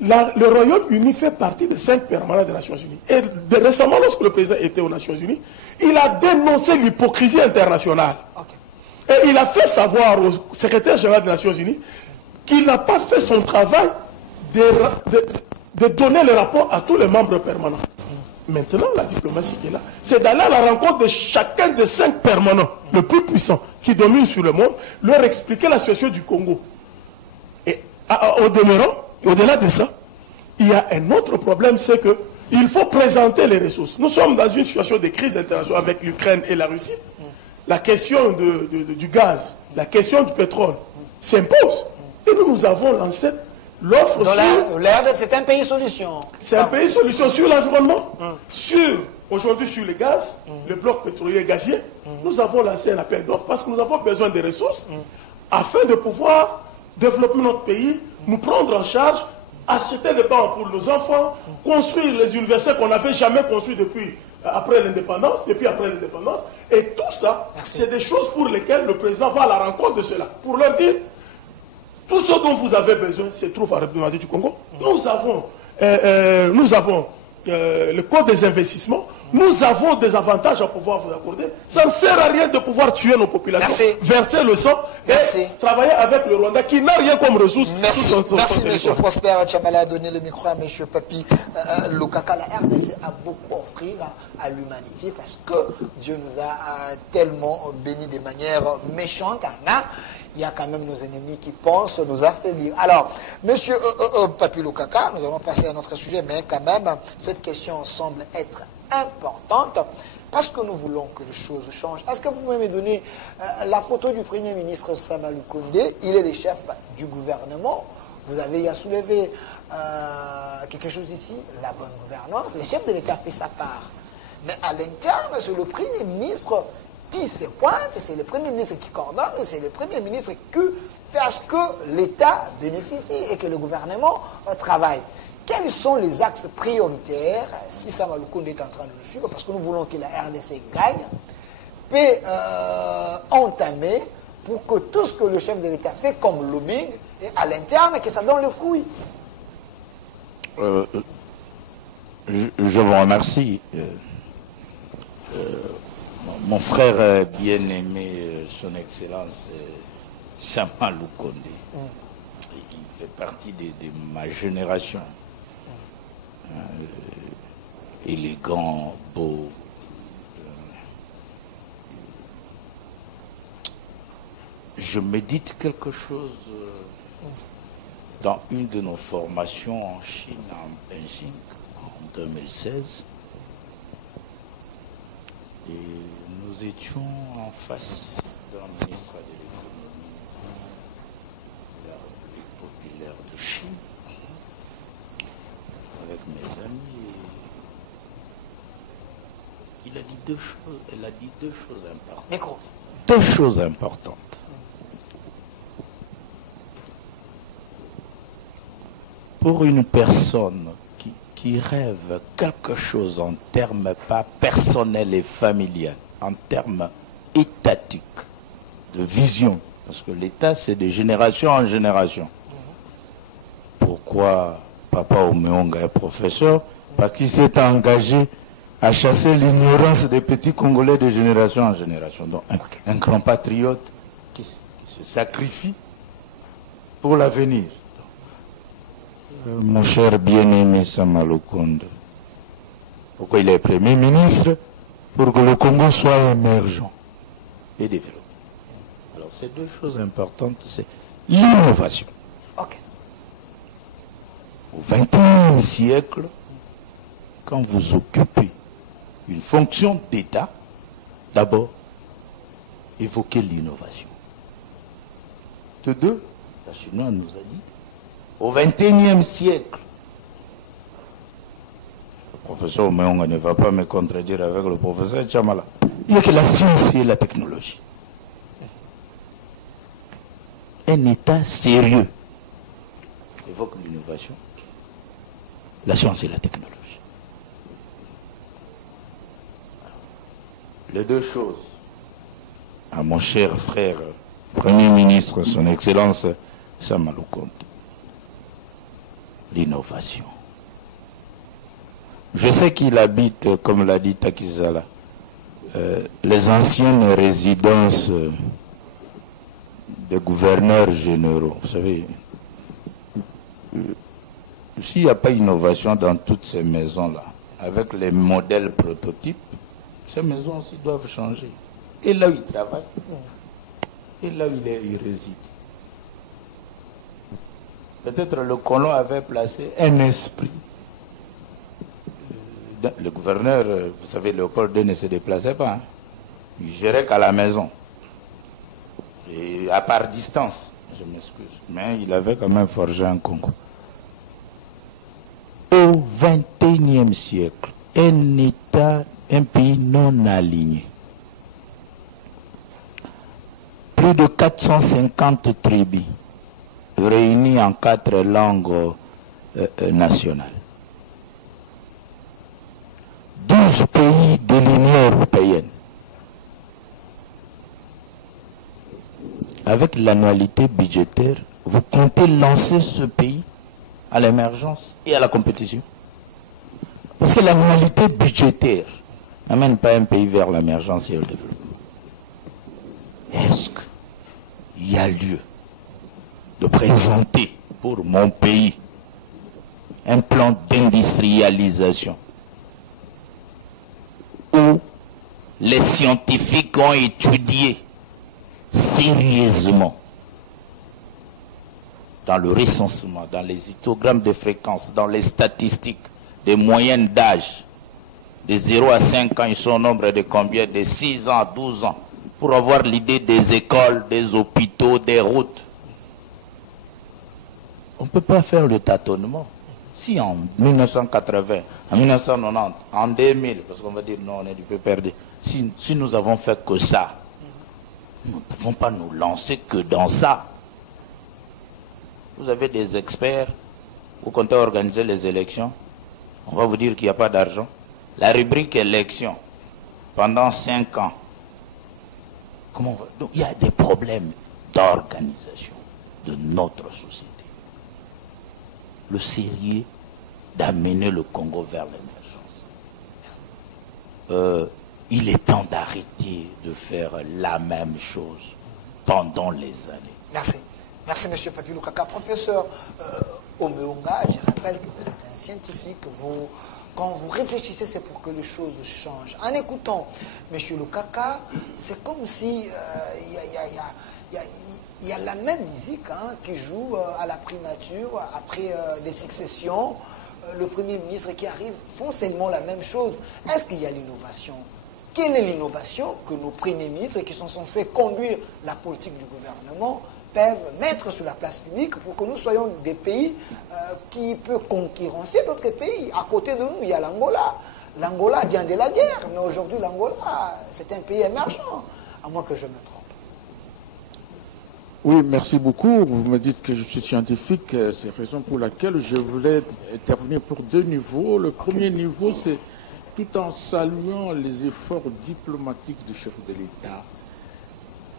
Le Royaume-Uni fait partie des 5 permanents des Nations Unies. Et récemment, lorsque le président était aux Nations Unies, il a dénoncé l'hypocrisie internationale. Okay. Et il a fait savoir au secrétaire général des Nations Unies qu'il n'a pas fait son travail de donner le rapport à tous les membres permanents. Maintenant, la diplomatie qui est là, c'est d'aller à la rencontre de chacun des 5 permanents, le plus puissant, qui domine sur le monde, leur expliquer la situation du Congo. Et au demeurant, au-delà de ça, il y a un autre problème, c'est qu'il faut présenter les ressources. Nous sommes dans une situation de crise internationale avec l'Ukraine et la Russie. La question du gaz, la question du pétrole s'impose. Et nous avons lancé l'offre sur... L'ARD, c'est un pays solution. C'est un pays solution sur l'environnement, aujourd'hui sur le gaz, le bloc pétrolier et gazier. Nous avons lancé un appel d'offres parce que nous avons besoin de ressources afin de pouvoir développer notre pays, nous prendre en charge, acheter des bancs pour nos enfants, construire les universités qu'on n'avait jamais construites depuis après l'indépendance. Et tout ça, c'est des choses pour lesquelles le président va à la rencontre de cela. Pour leur dire, tout ce dont vous avez besoin se trouve à la République du Congo. Nous avons le code des investissements. Nous avons des avantages à pouvoir vous accorder. Ça ne sert à rien de pouvoir tuer nos populations, verser le sang et travailler avec le Rwanda qui n'a rien comme ressource. Merci, M. Prosper Tchamala a donné le micro à M. Papi Lukaka. La RDC a beaucoup à offrir à l'humanité parce que Dieu nous a tellement bénis de manière méchante. Il y a quand même nos ennemis qui pensent nous affaiblir. Alors, Monsieur Papi Lukaka, nous allons passer à notre sujet, mais quand même, cette question semble être importante parce que nous voulons que les choses changent. Est-ce que vous pouvez me donner la photo du Premier ministre Sama Lukonde? Il est le chef du gouvernement. Vous avez à soulever quelque chose ici, la bonne gouvernance. Le chef de l'État fait sa part. Mais à l'interne, c'est le Premier ministre qui se pointe, c'est le Premier ministre qui coordonne, c'est le Premier ministre qui fait à ce que l'État bénéficie et que le gouvernement travaille. Quels sont les axes prioritaires, si Sama Lukonde est en train de le suivre, parce que nous voulons que la RDC gagne, peut entamer pour que tout ce que le chef de l'État fait comme lobbying, et à l'interne, que ça donne le fruit? Je vous remercie. Mon frère bien-aimé, son Excellence Sama Lukonde, il fait partie de ma génération. Élégant, beau. Je médite quelque chose dans une de nos formations en Chine, en Beijing, en 2016. Et nous étions en face d'un ministre de l'économie de la République populaire de Chine, avec mes amis. Il a dit deux choses, elle a dit deux choses importantes. Micro. Deux choses importantes. Pour une personne qui rêve quelque chose en termes pas personnels et familiaux, en termes étatiques, de vision, parce que l'État c'est de génération en génération. Pourquoi Papa Omeonga est professeur? Parce qu'il s'est engagé à chasser l'ignorance des petits Congolais de génération en génération. Donc un grand patriote qui se sacrifie pour l'avenir. Mon cher bien-aimé Sama Lukonde, pourquoi il est Premier ministre? Pour que le Congo soit émergent et développé. Alors, ces deux choses importantes, c'est l'innovation. Okay. Au XXIe siècle, quand vous occupez une fonction d'État, d'abord, évoquez l'innovation. De deux, la Chinoise nous a dit, au XXIe siècle, le professeur Omeonga ne va pas me contredire avec le professeur Tchamala, il n'y a que la science et la technologie. un État sérieux évoque l'innovation, la science et la technologie. Les deux choses, à mon cher frère, Premier ministre, son Excellence Sama Lukonde, l'innovation. Je sais qu'il habite, comme l'a dit Takizala, les anciennes résidences des gouverneurs généraux. Vous savez, s'il n'y a pas d'innovation dans toutes ces maisons-là, avec les modèles prototypes, ces maisons aussi doivent changer. Et là où il travaille, et là où il réside. Peut-être le colon avait placé un esprit. Le gouverneur, vous savez, Léopold II ne se déplaçait pas. Hein. Il gérait qu'à la maison. Et à part distance, je m'excuse. Mais il avait quand même forgé un Congo. Au XXIe siècle, un État, un pays non aligné. Plus de 450 tribus réunies en 4 langues nationales. 12 pays de l'Union européenne. Avec l'annualité budgétaire, vous comptez lancer ce pays à l'émergence et à la compétition. Parce que l'annualité budgétaire n'amène pas un pays vers l'émergence et le développement. Est-ce qu'il y a lieu de présenter pour mon pays un plan d'industrialisation où les scientifiques ont étudié sérieusement dans le recensement, dans les histogrammes de fréquence, dans les statistiques des moyennes d'âge, de 0 à 5 ans, ils sont au nombre de combien? De 6 ans à 12 ans, pour avoir l'idée des écoles, des hôpitaux, des routes. On ne peut pas faire le tâtonnement. Si en 1980, en 1990, en 2000, parce qu'on va dire non, on est du peu perdu, si nous avons fait que ça, nous ne pouvons pas nous lancer que dans ça. Vous avez des experts, vous comptez organiser les élections, on va vous dire qu'il n'y a pas d'argent. La rubrique élection, pendant 5 ans, comment on va... Donc, il y a des problèmes d'organisation de notre société. Le sérieux d'amener le Congo vers l'émergence. Il est temps d'arrêter de faire la même chose pendant les années. Merci. Merci, M. Papi Lucaca. Professeur Omeonga, je rappelle que vous êtes un scientifique. Quand vous réfléchissez, c'est pour que les choses changent. En écoutant M. Lucaca, c'est comme si il y a la même musique qui joue à la primature, après les successions. Le Premier ministre qui arrive font seulement la même chose. Est-ce qu'il y a l'innovation? Quelle est l'innovation que nos premiers ministres qui sont censés conduire la politique du gouvernement peuvent mettre sur la place publique pour que nous soyons des pays qui peuvent concurrencer d'autres pays? À côté de nous, il y a l'Angola. L'Angola vient de la guerre, mais aujourd'hui, l'Angola, c'est un pays émergent, à moins que je me trompe. Oui, merci beaucoup. Vous me dites que je suis scientifique, c'est la raison pour laquelle je voulais intervenir pour 2 niveaux. Le premier niveau, c'est tout en saluant les efforts diplomatiques du chef de l'État,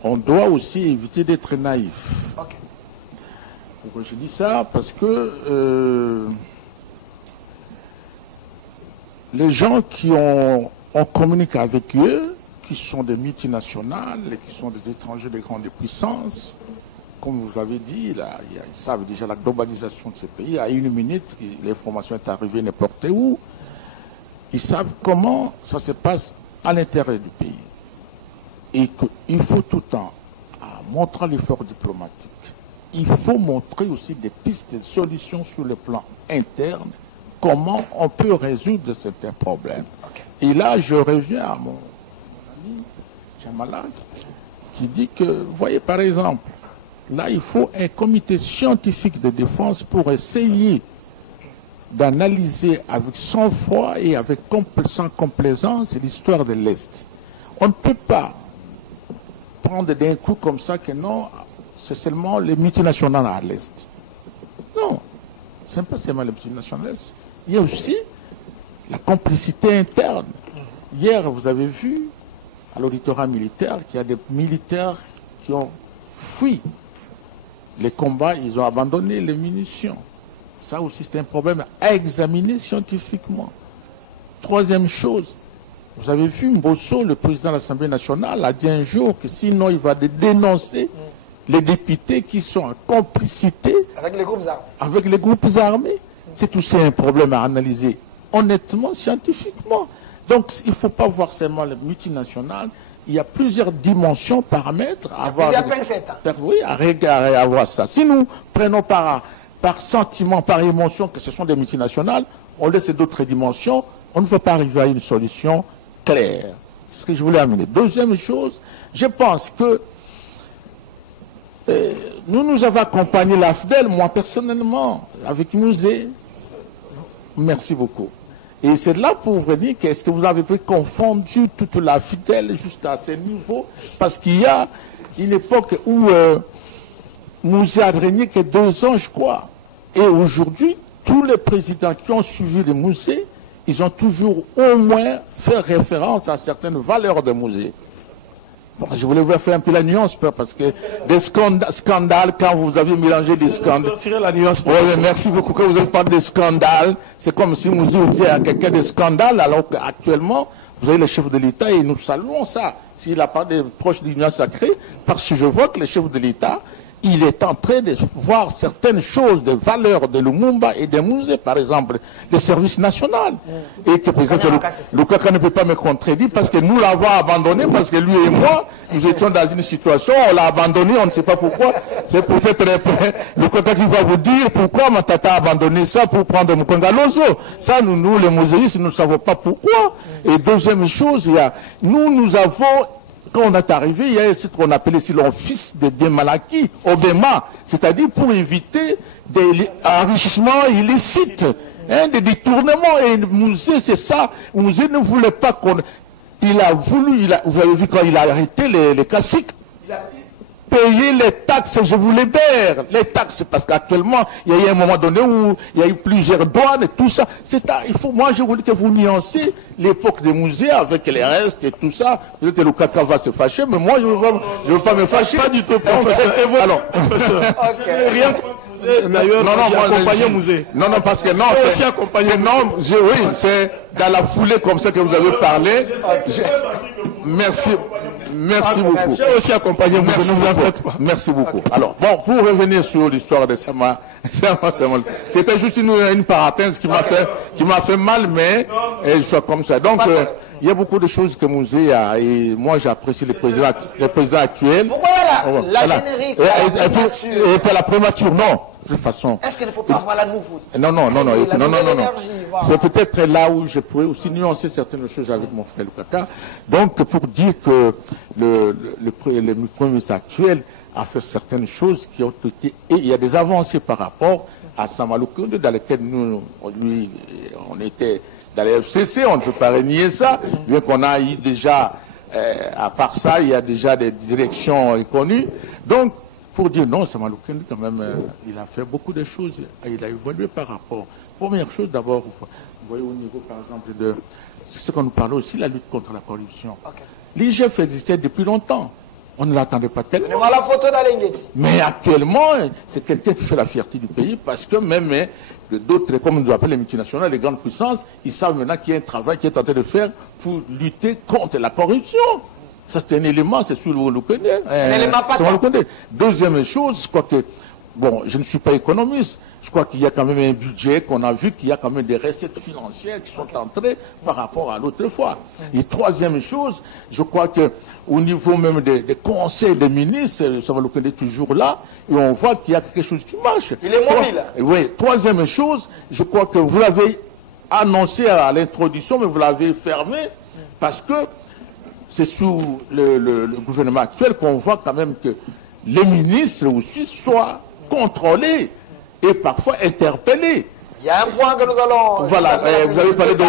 on doit aussi éviter d'être naïf. Okay. Pourquoi je dis ça? Parce que les gens qui on communique avec eux, qui sont des multinationales, qui sont des étrangers de grandes puissances, comme vous avez dit, là, ils savent déjà la globalisation de ces pays. À 1 minute, l'information est arrivée n'importe où. Ils savent comment ça se passe à l'intérieur du pays. Et qu'il faut tout le temps, en montrant l'effort diplomatique, il faut montrer aussi des pistes de solutions sur le plan interne, comment on peut résoudre certains problèmes. Okay. Et là, je reviens à mon ami Jamala, qui dit que, vous voyez par exemple, là, il faut un comité scientifique de défense pour essayer d'analyser avec sang-froid et avec sans complaisance l'histoire de l'Est. On ne peut pas prendre d'un coup comme ça que non, c'est seulement les multinationales à l'Est. Non, ce n'est pas seulement les multinationales à l'Est. Il y a aussi la complicité interne. Hier, vous avez vu à l'auditorat militaire qu'il y a des militaires qui ont fui les combats, ils ont abandonné les munitions. Ça aussi, c'est un problème à examiner scientifiquement. Troisième chose, vous avez vu Mbosso, le président de l'Assemblée nationale, a dit un jour que sinon il va dénoncer les députés qui sont en complicité avec les groupes armés. Avec les groupes armés. C'est aussi un problème à analyser honnêtement, scientifiquement. Donc, il ne faut pas voir seulement les multinationales. Il y a plusieurs dimensions, paramètres à avoir. Plusieurs pincettes. Oui, à regarder, à voir ça. Si nous prenons par sentiment, par émotion que ce sont des multinationales, on laisse d'autres dimensions, on ne va pas arriver à une solution claire. C'est ce que je voulais amener. Deuxième chose, je pense que nous avons accompagné l'AFDEL, moi personnellement, avec Musée. Merci beaucoup. Et c'est là pour vous dire qu'est-ce que vous avez pris confondu toute la fidèle jusqu'à ce niveau, parce qu'il y a une époque où Musée a régné que 2 ans, je crois. Et aujourd'hui, tous les présidents qui ont suivi le musée, ils ont toujours au moins fait référence à certaines valeurs de musée. Bon, je voulais vous faire un peu la nuance, parce que des scandales, quand vous avez mélangé des scandales... Retirer la nuance. Oui, merci beaucoup. Quand vous avez parlé de scandales, c'est comme si vous disiez à quelqu'un de scandales, alors qu'actuellement, vous avez le chef de l'État, et nous saluons ça. S'il a parlé proche de l'Union sacrée, parce que je vois que le chef de l'État, il est en train de voir certaines choses, des valeurs de Lumumba et des musées, par exemple, le service national. Et que, par exemple, Lukaka ne peut pas me contredire parce que nous l'avons abandonné, parce que lui et moi, nous étions dans une situation, on l'a abandonné, on ne sait pas pourquoi. C'est peut-être Lukaka qui va vous dire pourquoi Matata a abandonné ça pour prendre Mukongalozo. Ça, nous, les muséistes, nous ne savons pas pourquoi. Et deuxième chose, nous avons... Quand on est arrivé, il y a ce qu'on appelait ici l'office de Demalaki, Obema, c'est-à-dire pour éviter des enrichissements illicites, des détournements. Et le musée, c'est ça. Le musée ne voulait pas qu'on... Il a voulu, vous avez vu quand il a arrêté les caciques, il a dit payer les taxes, je vous libère, les taxes, parce qu'actuellement, il y a eu un moment donné où il y a eu plusieurs douanes et tout ça. Moi, je voulais que vous nuancez l'époque des musées avec les restes et tout ça. Peut-être que le Kaka va se fâcher, mais moi, je ne veux pas me fâcher. Pas du tout, professeur. Alors, rien. D'ailleurs, j'ai accompagné au musée. Non, parce que non, aussi accompagné. Oui, c'est dans la foulée comme ça que vous avez parlé. Merci beaucoup. J'ai aussi accompagné au musée, ne vous en faites pas. Merci beaucoup. Alors, bon, pour revenir sur l'histoire de Sama, c'était juste une parenthèse qui m'a fait mal, mais je suis comme ça. Donc, il y a beaucoup de choses que le musée a, et moi j'apprécie le président actuel. Pourquoi la générique, et puis la prémature, non. De toute façon. Est-ce qu'il ne faut pas avoir la nouveau? Non. C'est peut-être là où je pourrais aussi nuancer certaines choses avec mon frère Lukaka. Donc, pour dire que le Premier ministre actuel a fait certaines choses qui ont été... Et il y a des avancées par rapport à Samaloukounde, dans lesquelles on était dans les FCC, on ne peut pas renier ça, bien qu'on a eu déjà, à part ça, il y a déjà des directions reconnues. Donc, pour dire non, Samaloukounde, quand même, il a fait beaucoup de choses, il a évolué par rapport. Première chose, d'abord, vous voyez au niveau, par exemple, de ce qu'on nous parlait aussi, la lutte contre la corruption. Okay. L'IGF existait depuis longtemps. On ne l'attendait pas tellement. Donnez-moi la photo d'Alengeti. Mais actuellement, c'est quelqu'un qui fait la fierté du pays, parce que même d'autres, comme nous appelons les multinationales, les grandes puissances, ils savent maintenant qu'il y a un travail qui est en train de faire pour lutter contre la corruption. Ça, c'est un élément, c'est sûr, vous le connaissez. Un élément pas tant. Deuxième chose, je crois que, bon, je ne suis pas économiste, je crois qu'il y a quand même un budget qu'on a vu, qu'il y a quand même des recettes financières qui sont entrées par rapport à l'autre fois. Et troisième chose, je crois qu'au niveau même des conseils des ministres, ça va le connaître toujours là, et on voit qu'il y a quelque chose qui marche. Il est mobile. Oui, troisième chose, je crois que vous l'avez annoncé à l'introduction, mais vous l'avez fermé, parce que c'est sous le gouvernement actuel qu'on voit quand même que les ministres aussi soient contrôlés et parfois interpellés. Il y a un point que nous allons... Voilà, vous avez parlé de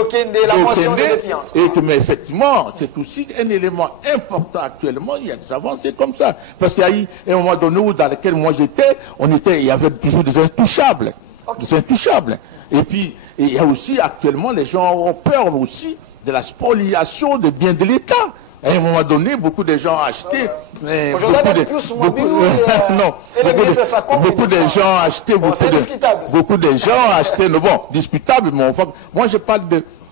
Okende, la motion de défiance. Et que, mais effectivement, c'est aussi un élément important actuellement. Il y a des avancées comme ça. Parce qu'il y a eu un moment donné où, dans lequel moi j'étais, il y avait toujours des intouchables. Okay. Des intouchables. Et puis, il y a aussi, actuellement, les gens ont peur aussi de la spoliation des biens de l'État. À un moment donné, beaucoup de gens ont acheté. Beaucoup de gens ont acheté. Beaucoup de gens ont acheté. Bon, discutable, mais moi je parle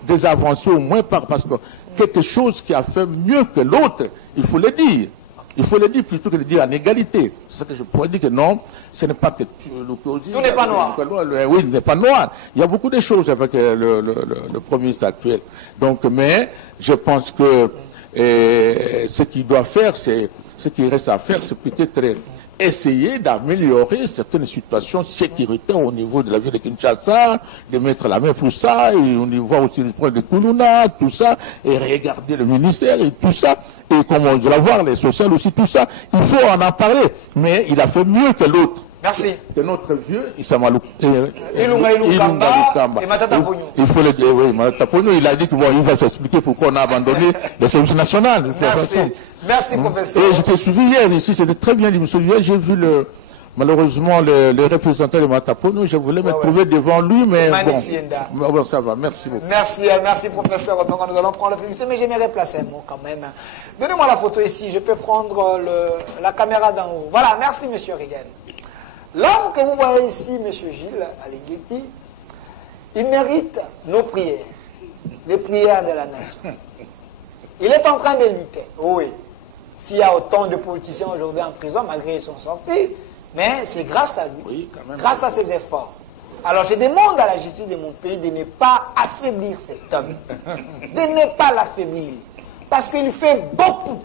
des avancées au moins parce que quelque chose qui a fait mieux que l'autre, il faut le dire. Il faut le dire plutôt que de dire en égalité. C'est ça que je pourrais dire que non, ce n'est pas que l'opposition. Tout n'est pas noir. Oui, il n'est pas noir. Il y a beaucoup de choses avec le Premier ministre actuel. Donc, mais je pense que ce qu'il doit faire, ce qui reste à faire, c'est peut-être essayer d'améliorer certaines situations sécuritaires au niveau de la ville de Kinshasa, de mettre la main pour ça, et on y voit aussi les problèmes de Koulouna, tout ça, et regarder le ministère et tout ça, et comme on va voir, les sociales aussi, tout ça, il faut en parler, mais il a fait mieux que l'autre. Merci. Que notre vieux, Ilunga et Matata Pogno. Il faut le dire, oui, Matata Pogno, il a dit que bon, il va s'expliquer pourquoi on a abandonné le service national. Merci. Merci, professeur. Et j'étais suivi hier ici, c'était très bien, monsieur. Hier, j'ai vu malheureusement le représentant de Matata Pogno, je voulais me trouver devant lui, mais bon, ça va, merci beaucoup. Merci, professeur. Nous allons prendre la publicité, mais j'aimerais placer un mot quand même. Donnez-moi la photo ici, je peux prendre la caméra d'en haut. Voilà, merci, monsieur Reagan. L'homme que vous voyez ici, M. Gilles Aligeti, il mérite nos prières, les prières de la nation. Il est en train de lutter, oui. S'il y a autant de politiciens aujourd'hui en prison, malgré qu'ils sont sortis, mais c'est grâce à lui, grâce à ses efforts. Alors je demande à la justice de mon pays de ne pas affaiblir cet homme, de ne pas l'affaiblir, parce qu'il fait beaucoup,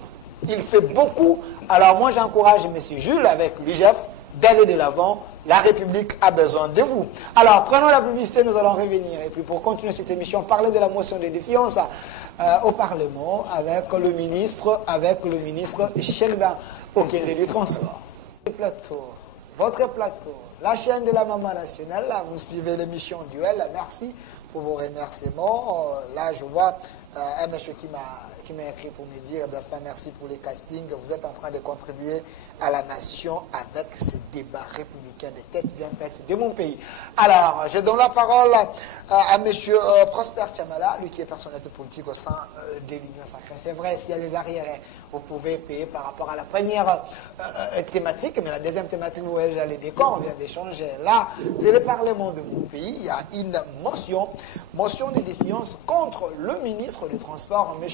il fait beaucoup. Alors moi j'encourage M. Jules avec l'UGF, d'aller de l'avant, la République a besoin de vous. Alors, prenons la publicité, nous allons revenir. Et puis, pour continuer cette émission, parler de la motion de défiance au Parlement avec le ministre Shelba Okende du Transport. Votre plateau, la chaîne de la Maman Nationale, là, vous suivez l'émission Duel, merci pour vos remerciements. Là, je vois un monsieur qui m'a écrit pour me dire, enfin, merci pour les castings, vous êtes en train de contribuer à la nation avec ce débat républicain des têtes bien faites de mon pays. Alors, je donne la parole à M. Prosper Chamala, lui qui est personnalité politique au sein de l'Union Sacrée. C'est vrai, s'il y a les arriérés, vous pouvez payer par rapport à la première thématique, mais la deuxième thématique, vous voyez déjà les décors, on vient d'échanger. Là, c'est le Parlement de mon pays, il y a une motion de défiance contre le ministre du Transport, M.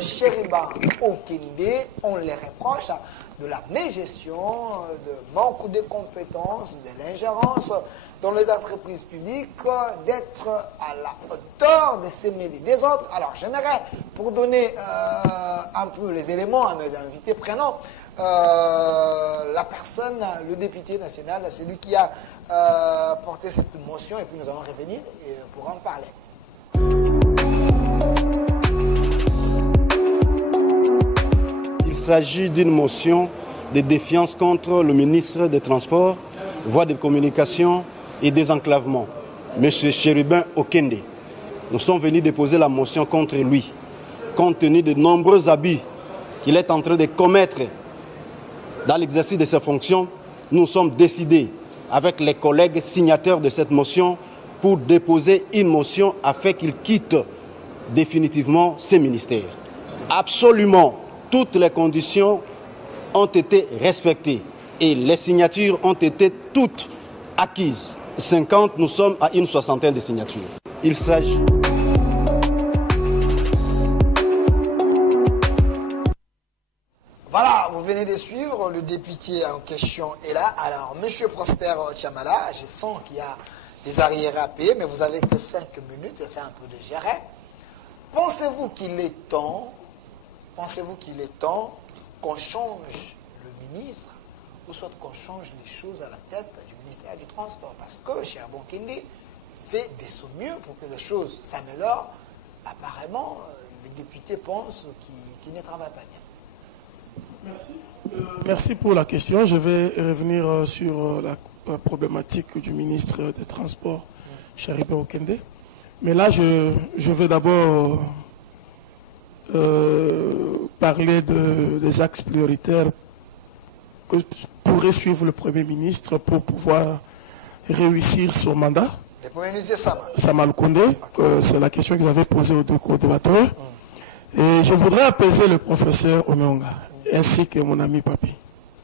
Shelba Okende. On les reproche de la mégestion, de manque de compétences, de l'ingérence dans les entreprises publiques, d'être à la hauteur de se mêler des autres. Alors j'aimerais, pour donner un peu les éléments à mes invités, prenons la personne, le député national, c'est lui qui a porté cette motion, et puis nous allons revenir pour en parler. Il s'agit d'une motion de défiance contre le ministre des Transports, voies de communication et désenclavement, M. Shelba Okende. Nous sommes venus déposer la motion contre lui, compte tenu de nombreux abus qu'il est en train de commettre dans l'exercice de ses fonctions. Nous sommes décidés, avec les collègues signataires de cette motion, pour déposer une motion afin qu'il quitte définitivement ses ministères. Absolument, toutes les conditions ont été respectées et les signatures ont été toutes acquises. 50, nous sommes à une soixantaine de signatures. Il s'agit... Voilà, vous venez de suivre, le député en question est là. Alors, M. Prosper Chamala, je sens qu'il y a des arriérés à payer, mais vous n'avez que 5 minutes et c'est un peu de gérer. Pensez-vous qu'il est temps qu'on change le ministre ou soit qu'on change les choses à la tête du ministère du Transport? Parce que Shelba Okende fait de son mieux pour que les choses s'améliorent. Apparemment, les députés pensent qu'il ne travaille pas bien. Merci. Merci pour la question. Je vais revenir sur problématique du ministre des Transports, Chéribin Okende. Mais là, je vais d'abord parler des axes prioritaires que pourrait suivre le Premier ministre pour pouvoir réussir son mandat. Le Premier ministre c'est Samal Koundé, c'est la question que j'avais posée aux deux co-débatteurs. Et je voudrais apaiser le professeur Omeonga, ainsi que mon ami Papi,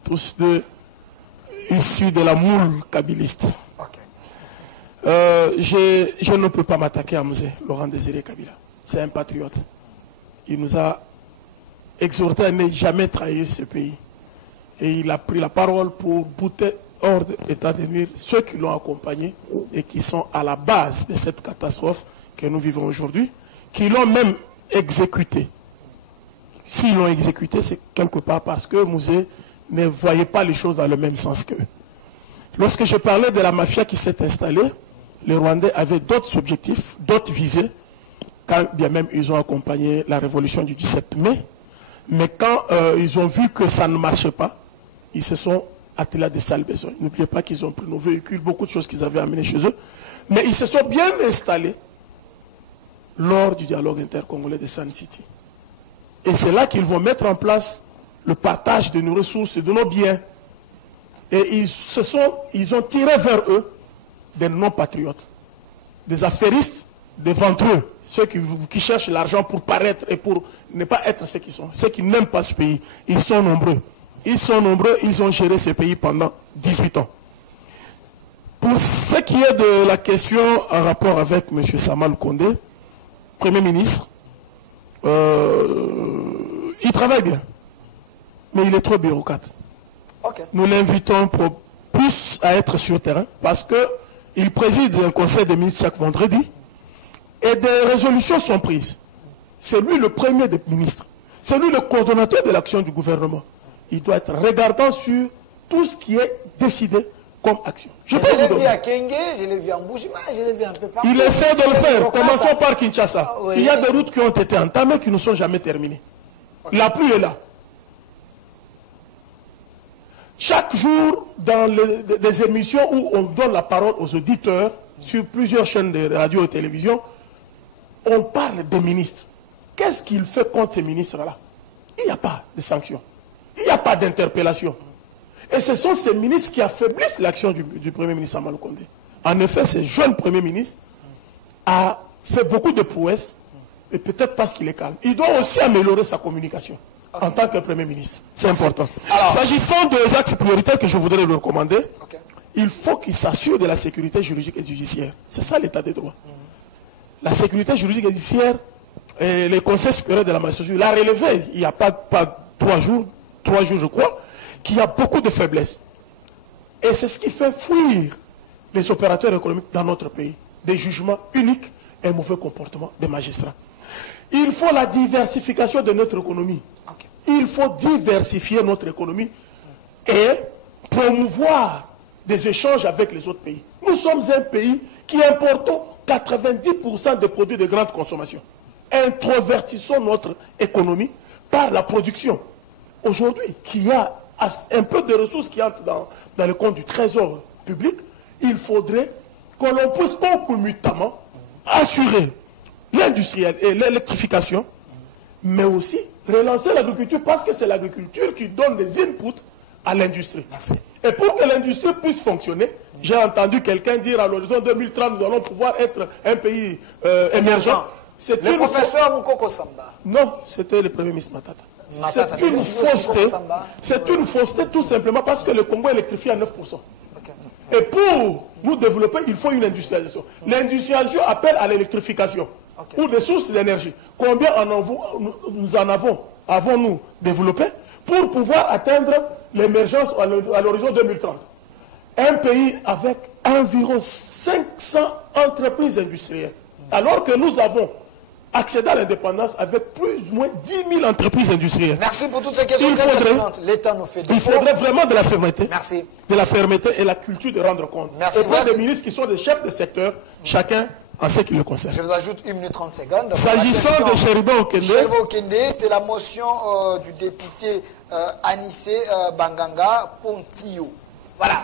tous deux issus de la moule kabiliste. Je ne peux pas m'attaquer à Mzé Laurent Désiré Kabila. C'est un patriote. Il nous a exhorté à ne jamais trahir ce pays. Et il a pris la parole pour bouter hors d'état de nuire ceux qui l'ont accompagné et qui sont à la base de cette catastrophe que nous vivons aujourd'hui, qui l'ont même exécuté. S'ils l'ont exécuté, c'est quelque part parce que Mzé ne voyait pas les choses dans le même sens qu'eux. Lorsque je parlais de la mafia qui s'est installée, les Rwandais avaient d'autres objectifs, d'autres visées, quand bien même ils ont accompagné la révolution du 17 mai. Mais quand ils ont vu que ça ne marchait pas, ils se sont attelés à des sales besognes. N'oubliez pas qu'ils ont pris nos véhicules, beaucoup de choses qu'ils avaient amenées chez eux. Mais ils se sont bien installés lors du dialogue intercongolais de Sun City. Et c'est là qu'ils vont mettre en place le partage de nos ressources et de nos biens. Et ils ont tiré vers eux des non-patriotes, des affairistes, des ventreux, ceux qui cherchent l'argent pour paraître et pour ne pas être ce qu'ils sont, ceux qui n'aiment pas ce pays. Ils sont nombreux. Ils sont nombreux, ils ont géré ce pays pendant 18 ans. Pour ce qui est de la question en rapport avec M. Samal Koundé, Premier ministre, il travaille bien, mais il est trop bureaucrate. Nous l'invitons plus à être sur le terrain parce qu'il préside un conseil de ministres chaque vendredi et des résolutions sont prises. C'est lui le premier des ministres. C'est lui le coordonnateur de l'action du gouvernement. Il doit être regardant sur tout ce qui est décidé comme action. Je l'ai vu à Kenge, je l'ai vu à Mbushima, je l'ai vu un peu partout. Il essaie de le faire. Commençons par Kinshasa. Oui. Il y a des routes qui ont été entamées qui ne sont jamais terminées. La pluie est là. Chaque jour, dans des émissions où on donne la parole aux auditeurs, sur plusieurs chaînes de radio et télévision, on parle des ministres. Qu'est-ce qu'il fait contre ces ministres-là? Il n'y a pas de sanctions. Il n'y a pas d'interpellation. Et ce sont ces ministres qui affaiblissent l'action du Premier ministre Samal Koundé. En effet, ce jeune Premier ministre a fait beaucoup de prouesses, et peut-être parce qu'il est calme. Il doit aussi améliorer sa communication en tant que Premier ministre. C'est important. S'agissant des axes prioritaires que je voudrais lui recommander, il faut qu'il s'assure de la sécurité juridique et judiciaire. C'est ça l'état des droits. La sécurité juridique et judiciaire, et les conseils supérieurs de la magistrature l'a relevé il n'y a pas 3 jours je crois, qu'il y a beaucoup de faiblesses. Et c'est ce qui fait fuir les opérateurs économiques dans notre pays. Des jugements uniques et un mauvais comportement des magistrats. Il faut la diversification de notre économie. Il faut diversifier notre économie et promouvoir des échanges avec les autres pays. Nous sommes un pays qui importons 90% des produits de grande consommation. Introvertissons notre économie par la production. Aujourd'hui, qu'il y a un peu de ressources qui entrent dans le compte du trésor public, il faudrait que l'on puisse concomitamment assurer l'industriel et l'électrification, mais aussi relancer l'agriculture parce que c'est l'agriculture qui donne des inputs à l'industrie. Et pour que l'industrie puisse fonctionner, j'ai entendu quelqu'un dire à l'horizon 2030, nous allons pouvoir être un pays émergent. Le professeur Moukoko Samba. Non, c'était le Premier ministre Matata. C'est une fausseté. C'est une fausseté tout simplement parce que le Congo est électrifié à 9%. Et pour nous développer, il faut une industrialisation. L'industrialisation appelle à l'électrification ou des sources d'énergie. Combien avons-nous développé pour pouvoir atteindre l'émergence à l'horizon 2030? Un pays avec environ 500 entreprises industrielles. Alors que nous avons accéder à l'indépendance avec plus ou moins 10 000 entreprises industrielles. Merci pour toutes ces questions très pertinentes. L'État nous fait il faudrait vraiment de la fermeté. Merci. De la fermeté et la culture de rendre compte. Merci. Auprès des ministres qui sont des chefs de secteur, chacun en ce qui le concerne. Je vous ajoute 1 minute 30 secondes. S'agissant de Chéribin Okende, c'est la motion du député Anissé Banganga Pontio. Voilà.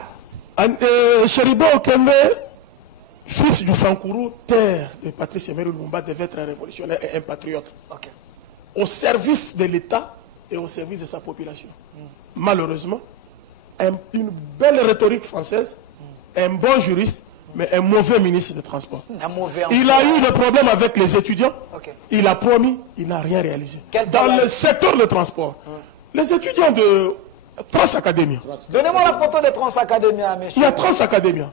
Cheribo Okembe, fils du Sankourou, terre de Patrice Emery Lumumba, devait être un révolutionnaire et un patriote. Ok. Au service de l'État et au service de sa population. Malheureusement, une belle rhétorique française, un bon juriste, mais un mauvais ministre des Transports. Il a eu des problèmes avec les étudiants. Ok. Il a promis, il n'a rien réalisé. Quel Dans problème? le secteur de transport, les étudiants de Transacadémia, Donnez-moi la photo de Transacadémia, monsieur. il y a Transacadémia.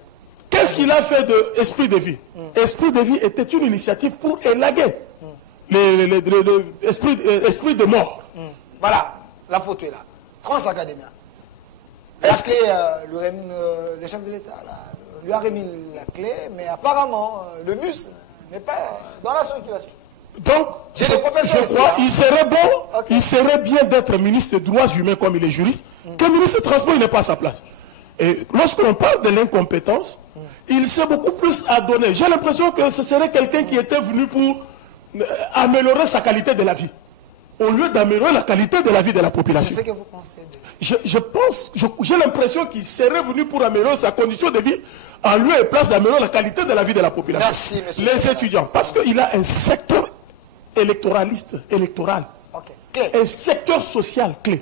Qu'est-ce qu'il a fait de Esprit de Vie? Esprit de Vie était une initiative pour élaguer l'esprit de mort. Voilà, la photo est là. Transacadémia. La clé, le chef de l'État lui a remis la clé, mais apparemment, le bus n'est pas dans la circulation. Donc, J'ai des professeurs je ici, crois là. il serait bon, Ok. il serait bien d'être ministre des droits humains comme il est juriste, que ministre des Transports, il n'est pas à sa place. Et lorsqu'on parle de l'incompétence, il sait beaucoup plus à donner. J'ai l'impression que ce serait quelqu'un qui était venu pour améliorer sa qualité de la vie, au lieu d'améliorer la qualité de la vie de la C'est population. ce que vous pensez de... J'ai l'impression qu'il serait venu pour améliorer sa condition de vie, en lieu et place d'améliorer la qualité de la vie de la population. Merci, monsieur Les Chemala. étudiants, parce qu'il a un secteur électoral, Ok, clé. un secteur social clé.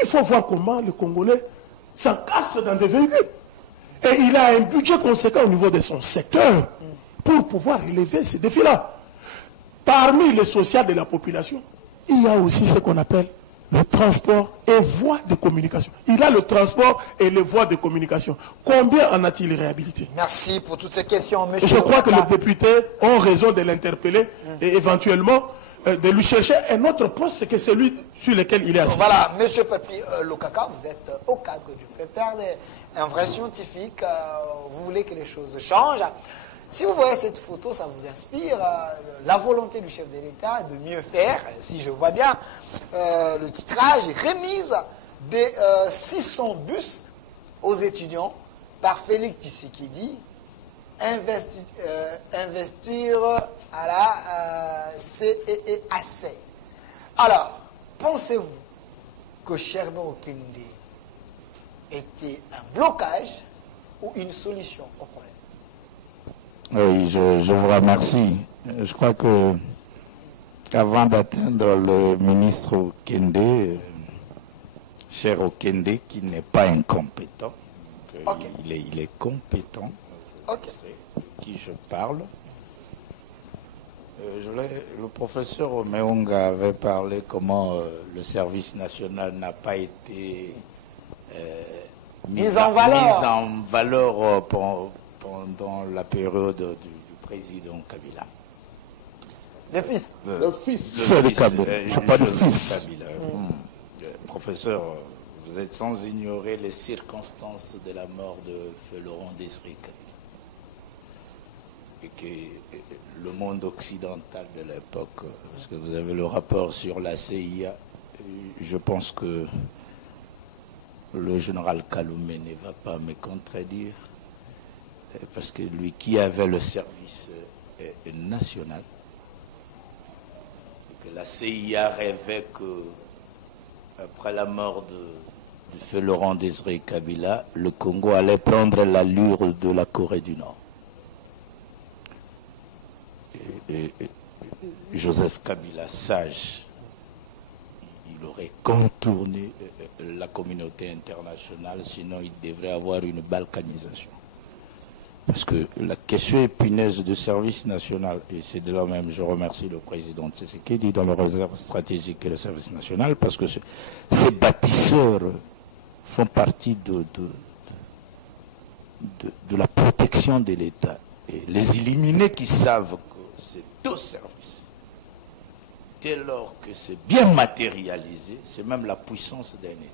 Il faut voir comment les Congolais s'encastrent dans des véhicules. Et il a un budget conséquent au niveau de son secteur pour pouvoir relever ces défis-là. Parmi les sociales de la population, il y a aussi ce qu'on appelle le transport et voies de communication. Il a le transport et les voies de communication. Combien en a-t-il réhabilité? Merci pour toutes ces questions, monsieur. Je crois que les Okaka. députés ont raison de l'interpeller et éventuellement de lui chercher un autre poste que celui sur lequel il est assis. Voilà, monsieur Papi Lokaka, vous êtes au cadre du PPRD, un vrai scientifique, vous voulez que les choses changent. Si vous voyez cette photo, ça vous inspire la volonté du chef de l'État de mieux faire. Si je vois bien, le titrage est remise des 600 bus aux étudiants par Félix Tshisekedi, investir à la CEEAC. Alors, pensez-vous que Cheribo Okende était un blocage ou une solution au problème? Oui, je vous remercie. Je crois que avant d'atteindre le ministre Okende, cher Okende, qui n'est pas incompétent, Ok. il est compétent, Ok. c'est de qui je parle. Le professeur Omeonga avait parlé comment le service national n'a pas été Mis en valeur pendant la période du président Kabila. Le fils. Le fils. Je parle du fils. Kabila. Professeur, vous êtes sans ignorer les circonstances de la mort de Feu Laurent Désiré Kabila. Et que le monde occidental de l'époque, parce que vous avez le rapport sur la CIA, je pense que le général Kaloumé ne va pas me contredire, parce que lui qui avait le service national, et que la CIA rêvait que, après la mort de feu Laurent Désiré Kabila, le Congo allait prendre l'allure de la Corée du Nord. Et Joseph Kabila, sage, il aurait contourné la communauté internationale, sinon il devrait avoir une balkanisation. Parce que la question épineuse du service national, et c'est de là même, je remercie le président Tshisekedi dans le réserve stratégique et le service national, parce que ces bâtisseurs font partie de la protection de l'État. Et les illuminés qui savent que c'est deux services, dès lors que c'est bien matérialisé, c'est même la puissance d'un État.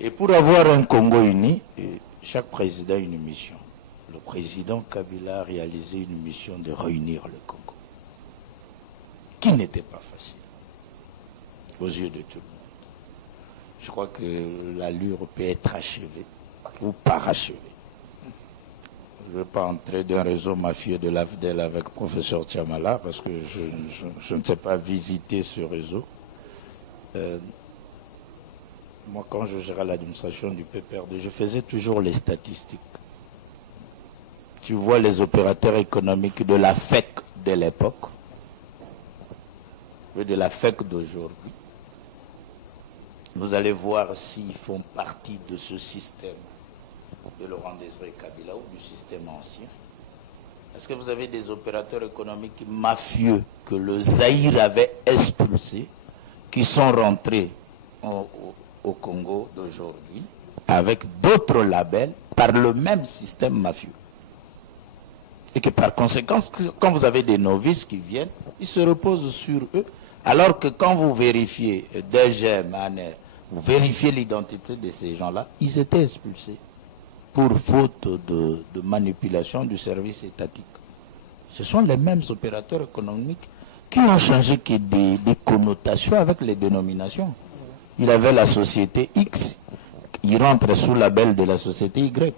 Et pour avoir un Congo uni, chaque président a une mission. Le président Kabila a réalisé une mission de réunir le Congo, qui n'était pas facile aux yeux de tout le monde. Je crois que l'allure peut être achevée ou parachevée. Je ne vais pas entrer dans un réseau mafieux de l'AFDEL avec le professeur Tiamala, parce que je ne sais pas visiter ce réseau. moi quand je gérais l'administration du PPRD, je faisais toujours les statistiques. Tu vois les opérateurs économiques de la FEC de l'époque et de la FEC d'aujourd'hui. Vous allez voir s'ils font partie de ce système de Laurent Désiré Kabila ou du système ancien. Est-ce que vous avez des opérateurs économiques mafieux que le Zaïre avait expulsés, qui sont rentrés au Congo d'aujourd'hui avec d'autres labels par le même système mafieux? Et que par conséquent, quand vous avez des novices qui viennent, ils se reposent sur eux, alors que quand vous vérifiez DGM, vous vérifiez l'identité de ces gens-là, ils étaient expulsés pour faute de manipulation du service étatique. Ce sont les mêmes opérateurs économiques qui ont changé que des connotations avec les dénominations. Il avait la société X, il rentre sous le label de la société Y.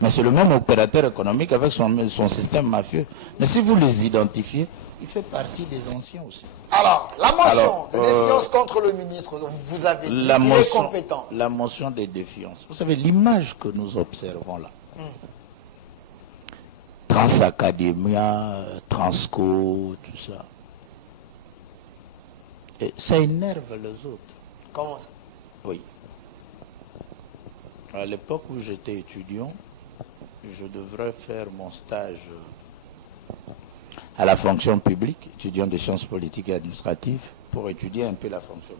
Mais c'est le même opérateur économique avec son système mafieux. Mais si vous les identifiez, il fait partie des anciens aussi. Alors, la motion de défiance contre le ministre, vous avez dit qu'il est compétent. La motion de défiance. Vous savez, l'image que nous observons là, Transacademia, Transco, tout ça, et ça énerve les autres. Comment ça? Oui. À l'époque où j'étais étudiant, je devrais faire mon stage à la fonction publique, étudiant de sciences politiques et administratives, pour étudier un peu la fonction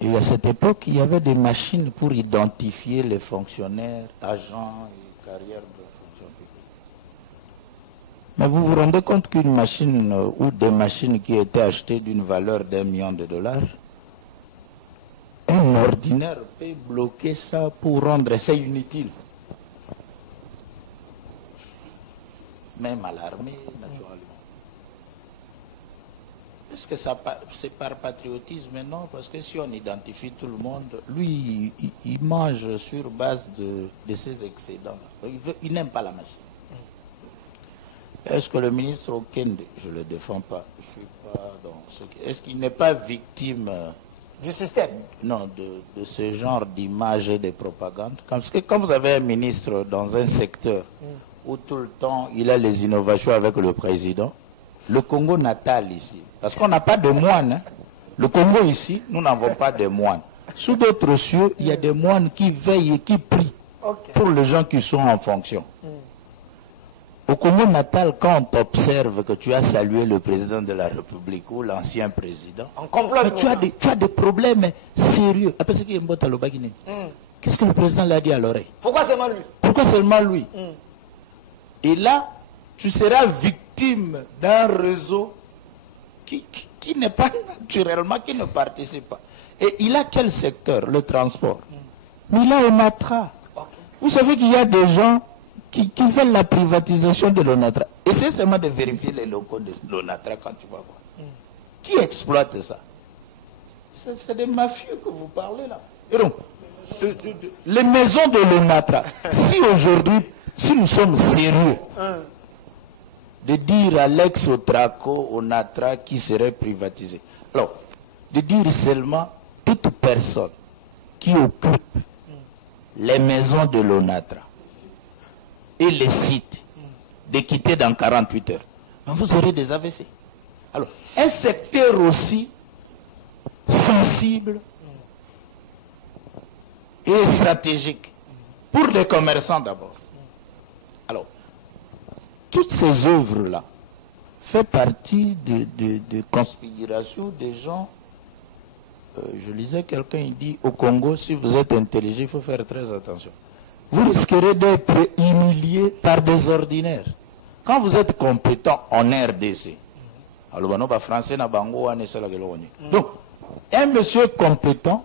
publique. Et à cette époque, il y avait des machines pour identifier les fonctionnaires, agents et carrières de la fonction publique. Mais vous vous rendez compte qu'une machine ou des machines qui étaient achetées d'une valeur d'1 million de dollars, un ordinaire peut bloquer ça pour rendre ça inutile. Même à l'armée, naturellement. Est-ce que c'est par patriotisme? Non, parce que si on identifie tout le monde, lui, il mange sur base de ses excédents. Il n'aime pas la machine. Est-ce que le ministre Okende, je ne le défends pas, je suis pas dans ce... Est-ce qu'il n'est pas victime... du système? Non, de ce genre d'image et de propagande. Parce que quand vous avez un ministre dans un secteur où tout le temps il a les innovations avec le président, le Congo natal ici, parce qu'on n'a pas de moines, hein. Le Congo ici, nous n'avons pas de moines. Sous d'autres cieux, il y a des moines qui veillent et qui prient pour les gens qui sont en fonction. Au Congo natal, quand on t'observe que tu as salué le président de la République ou l'ancien président, mais tu as des problèmes sérieux. Qu'est-ce que le président l'a dit à l'oreille? Pourquoi seulement lui? Pourquoi seulement lui? Et là, tu seras victime d'un réseau qui n'est pas naturellement, qui ne participe pas. Et il a quel secteur? Le transport. Mais il a Onatra. Vous savez qu'il y a des gens qui veulent la privatisation de l'Onatra. Essaye seulement de vérifier les locaux de l'Onatra quand tu vas voir. Qui exploite ça? C'est des mafieux que vous parlez là. Et donc, les maisons de l'Onatra, si aujourd'hui, si nous sommes sérieux de dire à l'ex-Otraco, Onatra qui serait privatisé, alors, de dire seulement toute personne qui occupe les maisons de l'Onatra et les sites, de quitter dans 48 heures, vous aurez des AVC. Alors, un secteur aussi sensible et stratégique pour les commerçants d'abord. Alors, toutes ces œuvres-là font partie de conspirations des gens. Je lisais quelqu'un, il dit, au Congo, si vous êtes intelligent, il faut faire très attention. Vous risquerez d'être humilié par des ordinaires. Quand vous êtes compétent en RDC, donc, un monsieur compétent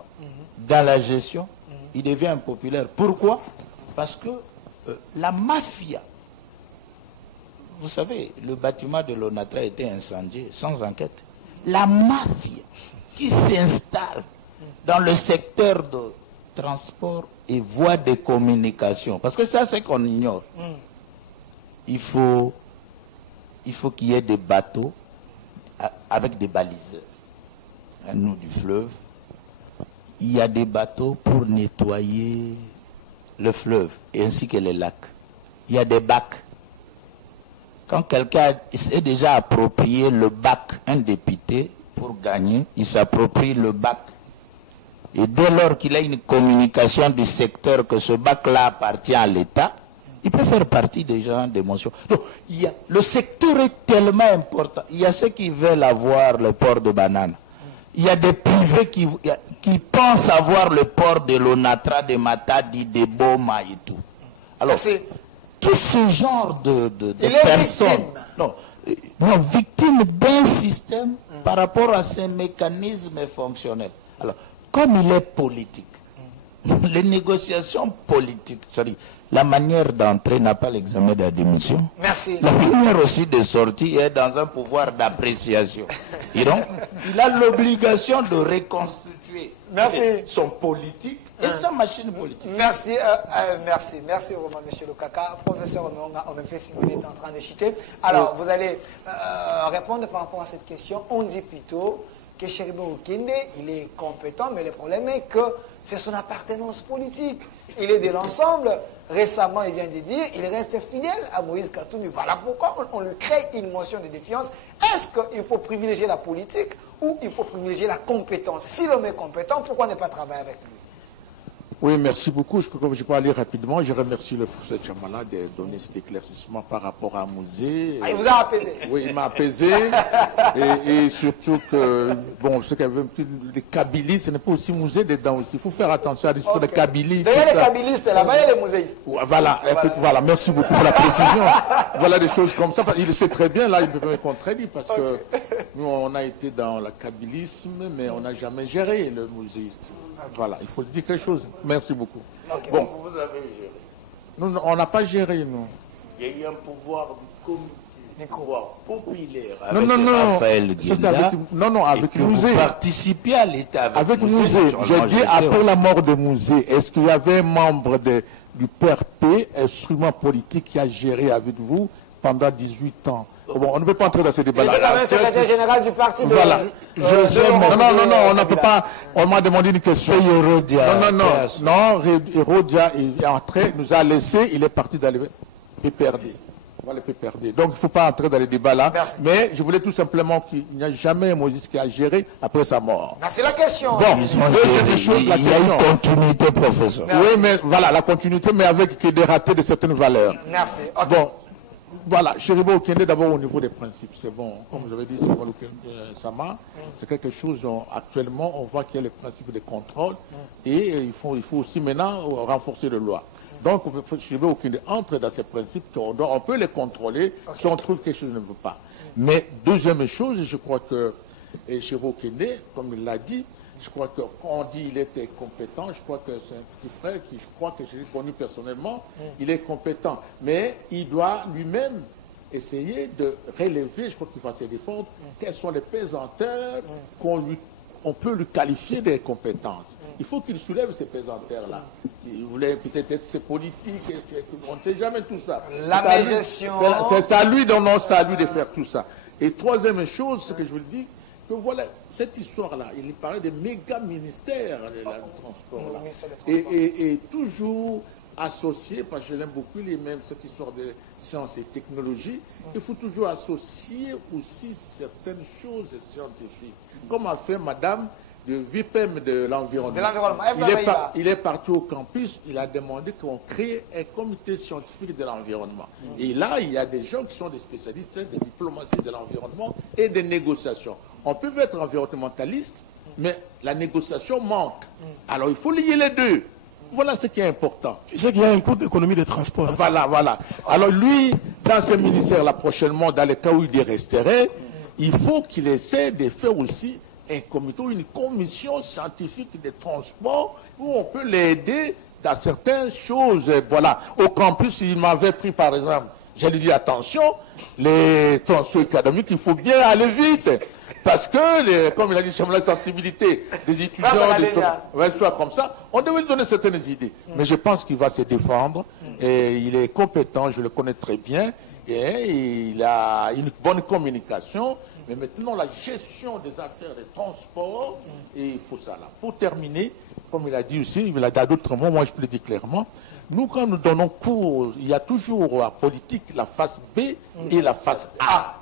dans la gestion, il devient impopulaire. Pourquoi? Parce que la mafia, vous savez, le bâtiment de l'Onatra a été incendié sans enquête. La mafia qui s'installe dans le secteur de transport et voies de communication, parce que ça c'est qu'on ignore. Il faut qu'il y ait des bateaux avec des baliseurs. Nous du fleuve, il y a des bateaux pour nettoyer le fleuve ainsi que les lacs. Il y a des bacs. Quand quelqu'un s'est déjà approprié le bac, un député, pour gagner, il s'approprie le bac. Et dès lors qu'il a une communication du secteur que ce bac-là appartient à l'État, il peut faire partie des gens d'émotion. Donc, le secteur est tellement important. Il y a ceux qui veulent avoir le port de banane. Il y a des privés qui pensent avoir le port de l'Onatra, de Matadi, de Boma et tout. Alors, tout ce genre de personnes... Non, victime d'un système par rapport à ses mécanismes fonctionnels. Alors, comme il est politique, les négociations politiques, c'est-à-dire la manière d'entrer n'a pas l'examen de la démission. Merci. La manière aussi de sortir est dans un pouvoir d'appréciation. Et donc, il a l'obligation de reconstituer son politique et sa machine politique. Merci, merci vraiment, monsieur Lukaka. Professeur Omenga, on me fait signe, il est en train de chuter. Alors, vous allez répondre par rapport à cette question. On dit plutôt que Cheribe Okende, il est compétent, mais le problème est que c'est son appartenance politique. Il est de l'ensemble. Récemment, il vient de dire, il reste fidèle à Moïse Katumbi. Voilà pourquoi on lui crée une motion de défiance. Est-ce qu'il faut privilégier la politique ou il faut privilégier la compétence? Si l'homme est compétent, pourquoi ne pas travailler avec lui? Oui, merci beaucoup. Je crois que je peux aller rapidement. Je remercie le professeur Chamala de donner cet éclaircissement par rapport à Mouzé. Ah, il vous a apaisé. Oui, il m'a apaisé. et surtout que, bon, ce qu'il y avait un peu des kabylistes, ce n'est pas aussi Mouzé dedans aussi. Il faut faire attention à l'histoire des kabylistes. D'ailleurs, les kabylistes, là-bas, il y a les mouséistes. Voilà, merci beaucoup pour la précision. Voilà des choses comme ça. Il sait très bien, là, il peut me contredire parce que nous, on a été dans le kabylisme, mais on n'a jamais géré le mouséiste. Voilà, il faut dire quelque chose. Merci beaucoup. Bon, vous avez géré. Nous, on n'a pas géré, nous. Il y a eu un pouvoir du comité, un pouvoir populaire avec Raphaël Guinda. Avec Mouzé. Vous participiez à l'État avec Mouzé. J'ai dit, après la mort de Mouzé, est-ce qu'il y avait un membre du PRP, instrument politique, qui a géré avec vous pendant 18 ans? Bon, on ne peut pas entrer dans ces débats-là. Il est quand même secrétaire général du parti de... Voilà. On ne peut pas... On m'a demandé une question. Non, Hérodia est entré, nous a laissé, il est parti dans le PPRD. Voilà, le PPRD. Donc, il ne faut pas entrer dans les débats-là. Mais je voulais tout simplement qu'il n'y a jamais un Moïse qui a géré après sa mort. C'est la question. Bon, il y a une continuité, professeur. Oui, mais voilà, la continuité, mais avec des ratés de certaines valeurs. Merci. Bon. Voilà, Cheribe Okende, d'abord au niveau des principes, c'est bon. Comme j'avais dit, Sama, c'est quelque chose, actuellement, on voit qu'il y a les principes de contrôle et il faut aussi maintenant renforcer les lois. Donc, Cheribe Okende entre dans ces principes on peut les contrôler si on trouve que quelque chose ne veut pas. Mais deuxième chose, je crois que Cheribe Okende, comme il l'a dit, je crois que quand on dit qu'il était compétent, je crois que c'est un petit frère qui, je crois que j'ai connu personnellement, il est compétent. Mais il doit lui-même essayer de relever, je crois qu'il va se défendre, quelles sont les pesanteurs on peut lui qualifier des compétences. Il faut qu'il soulève ces pesanteurs-là. Il voulait peut-être être ses politiques, on ne sait jamais tout ça. La gestion. C'est à lui de faire tout ça. Et troisième chose, ce que je veux dire, que voilà, cette histoire-là, il parlait des méga-ministères du transport. Là. Et toujours associé, parce que je l'aime beaucoup, il aime cette histoire de sciences et technologies, il faut toujours associer aussi certaines choses scientifiques. Comme a fait madame de VIPEM de l'environnement. Il est parti au campus, il a demandé qu'on crée un comité scientifique de l'environnement. Et là, il y a des gens qui sont des spécialistes de diplomatie de l'environnement et de négociation. On peut être environnementaliste, mais la négociation manque. Alors, il faut lier les deux. Voilà ce qui est important. Tu sais qu'il y a un coût d'économie des transports. Voilà. Alors, lui, dans ce ministère-là, prochainement, dans le cas où il y resterait, il faut qu'il essaie de faire aussi un comité, une commission scientifique des transports où on peut l'aider dans certaines choses. Voilà. Au campus, il m'avait pris, par exemple, j'ai lui dit, attention, les transports économiques, il faut bien aller vite. Parce que, comme il a dit, la sensibilité des étudiants, soit comme ça, on devait lui donner certaines idées. Mais je pense qu'il va se défendre. Et il est compétent, je le connais très bien. Et il a une bonne communication. Mais maintenant, la gestion des affaires des transports, et il faut ça là. Pour terminer, comme il a dit aussi, il a dit d'autres mots, moi je peux le dire clairement, nous quand nous donnons cours, il y a toujours la politique, la face B et la face A.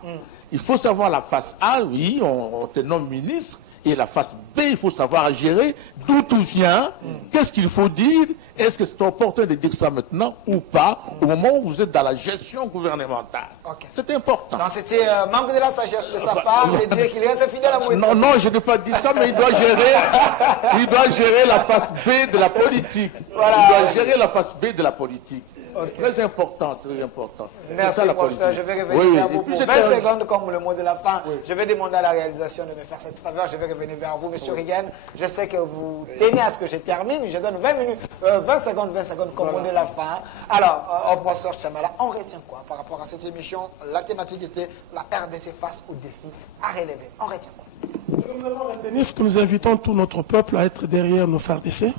Il faut savoir la face A, oui, on te nomme ministre, et la face B, il faut savoir gérer d'où tout vient, qu'est-ce qu'il faut dire, est-ce que c'est opportun de dire ça maintenant ou pas, au moment où vous êtes dans la gestion gouvernementale. C'est important. Donc c'était manque de la sagesse de sa part et dire qu'il reste fidèle à Moïse. Non, non, je n'ai pas dit ça, mais il doit gérer la face B de la politique. Voilà. Il doit gérer la face B de la politique. C'est très important, c'est très important. Merci, professeur. Je vais revenir vers vous pour 20 secondes comme le mot de la fin. Je vais demander à la réalisation de me faire cette faveur. Je vais revenir vers vous, Monsieur Rigen. Je sais que vous tenez à ce que je termine. Je donne 20 secondes comme mot de la fin. Alors, au professeur Chamala, on retient quoi par rapport à cette émission? La thématique était la RDC face aux défis à relever. On retient quoi? Nous avons retenu ce que nous invitons tout notre peuple à être derrière nos FARDC,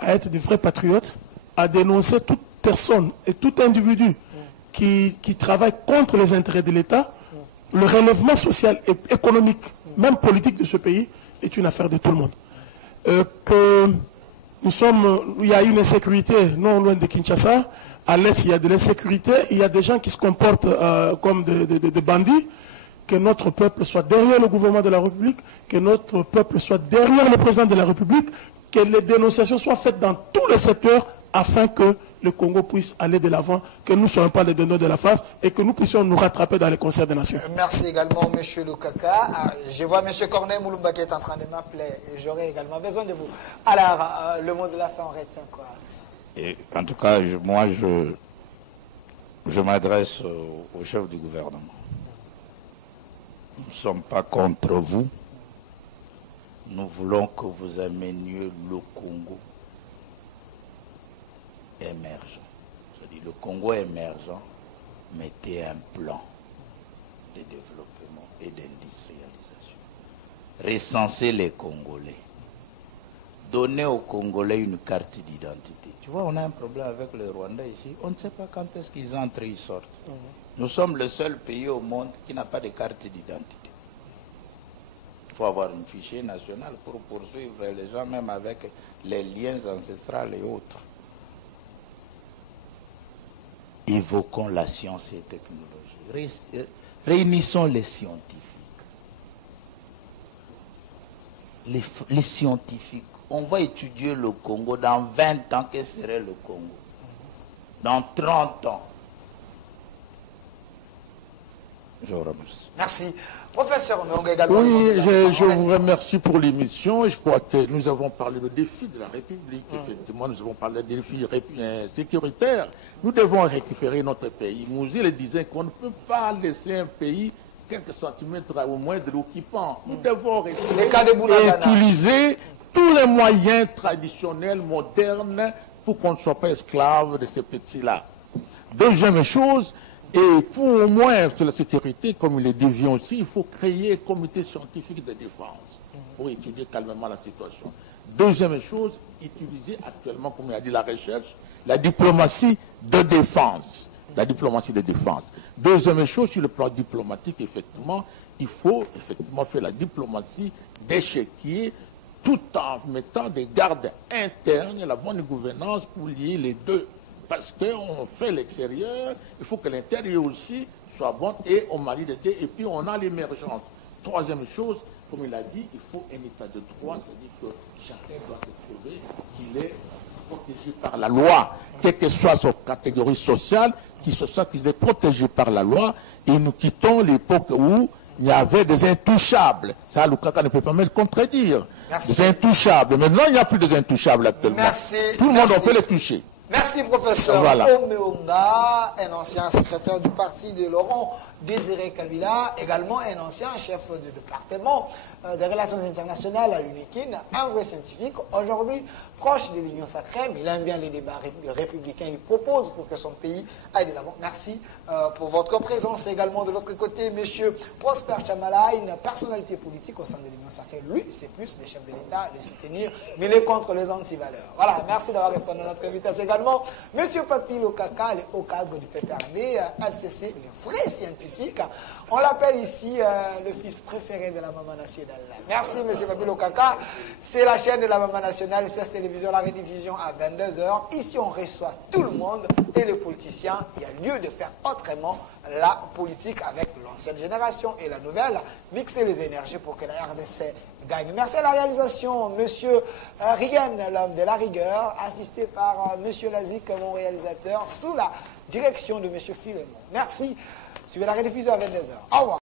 à être des vrais patriotes, à dénoncer toute personne et tout individu qui travaille contre les intérêts de l'État. Le relèvement social et économique, même politique de ce pays, est une affaire de tout le monde. Il y a une insécurité non loin de Kinshasa. À l'est, il y a de l'insécurité. Il y a des gens qui se comportent comme des bandits. Que notre peuple soit derrière le gouvernement de la République, que notre peuple soit derrière le président de la République, que les dénonciations soient faites dans tous les secteurs afin que le Congo puisse aller de l'avant, que nous ne soyons pas les donneurs de la face et que nous puissions nous rattraper dans les concerts des nations. Merci également, M. Lukaka. Je vois M. Corneille Moulumba qui est en train de m'appeler et j'aurai également besoin de vous. Alors, le mot de la fin, on retient quoi? Et, en tout cas, moi, je m'adresse au chef du gouvernement. Nous ne sommes pas contre vous. Nous voulons que vous ameniez le Congo émergent. C'est-à-dire le Congo émergent, mettez un plan de développement et d'industrialisation. Recensez les Congolais. Donnez aux Congolais une carte d'identité. Tu vois, on a un problème avec les Rwandais ici. On ne sait pas quand est-ce qu'ils entrent et ils sortent. Nous sommes le seul pays au monde qui n'a pas de carte d'identité. Il faut avoir un fichier national pour poursuivre les gens, même avec les liens ancestraux et autres. Évoquons la science et la technologie. Réunissons les scientifiques. Les scientifiques. On va étudier le Congo. Dans 20 ans, que serait le Congo? Dans 30 ans. Je vous remercie. Merci. Professeur Ononga également. Oui, je vous remercie pour l'émission. Je crois que nous avons parlé du défi de la République. Effectivement, nous avons parlé des défis sécuritaires. Nous devons récupérer notre pays. Mouzil disait qu'on ne peut pas laisser un pays quelques centimètres au moins de l'occupant. Nous devons utiliser tous les moyens traditionnels, modernes, pour qu'on ne soit pas esclave de ces petits-là. Deuxième chose, et pour au moins sur la sécurité, comme il est dit aussi, il faut créer un comité scientifique de défense pour étudier calmement la situation. Deuxième chose, utiliser actuellement, comme il a dit, la recherche, la diplomatie de défense. La diplomatie de défense. Deuxième chose, sur le plan diplomatique, effectivement, il faut effectivement faire la diplomatie d'échiquier tout en mettant des gardes internes et la bonne gouvernance pour lier les deux. Parce qu'on fait l'extérieur, il faut que l'intérieur aussi soit bon et on marie les deux et puis on a l'émergence. Troisième chose, comme il a dit, il faut un état de droit, c'est-à-dire que chacun doit se trouver qu'il est protégé par la loi, quelle que soit sa catégorie sociale, qu'il est protégé par la loi et nous quittons l'époque où il y avait des intouchables. Ça, Lukaka ne peut pas me contredire. Merci. Des intouchables. Maintenant, il n'y a plus des intouchables actuellement. Merci. Tout le monde, on peut les toucher. Merci. Merci, professeur Voilà. Omeonga, un ancien secrétaire du parti de Laurent Désiré Kabila, également un ancien chef de département des relations internationales à l'UNIKIN, un vrai scientifique, aujourd'hui proche de l'Union sacrée, mais il aime bien les débats républicains, il propose pour que son pays aille de l'avant. Merci pour votre présence. Également de l'autre côté, monsieur Prosper Chamala, une personnalité politique au sein de l'Union sacrée. Lui, c'est plus les chefs de l'État, les soutenir, mais il est contre les antivaleurs. Voilà, merci d'avoir répondu à notre invitation. Également, monsieur Papi Lokaka, le haut cadre du PPRD, FCC, le vrai scientifique. On l'appelle ici le fils préféré de la maman nationale. Merci, monsieur Papi Lokaka. C'est la chaîne de la maman nationale, c'est télévision, la rediffusion à 22 h. Ici, on reçoit tout le monde et les politiciens. Il y a lieu de faire autrement la politique avec l'ancienne génération et la nouvelle. Mixer les énergies pour que la RDC gagne. Merci à la réalisation, monsieur Rigen, l'homme de la rigueur, assisté par monsieur Lazik, mon réalisateur, sous la direction de monsieur Philemon. Merci. Suivez la rediffusion à 22 h. Au revoir.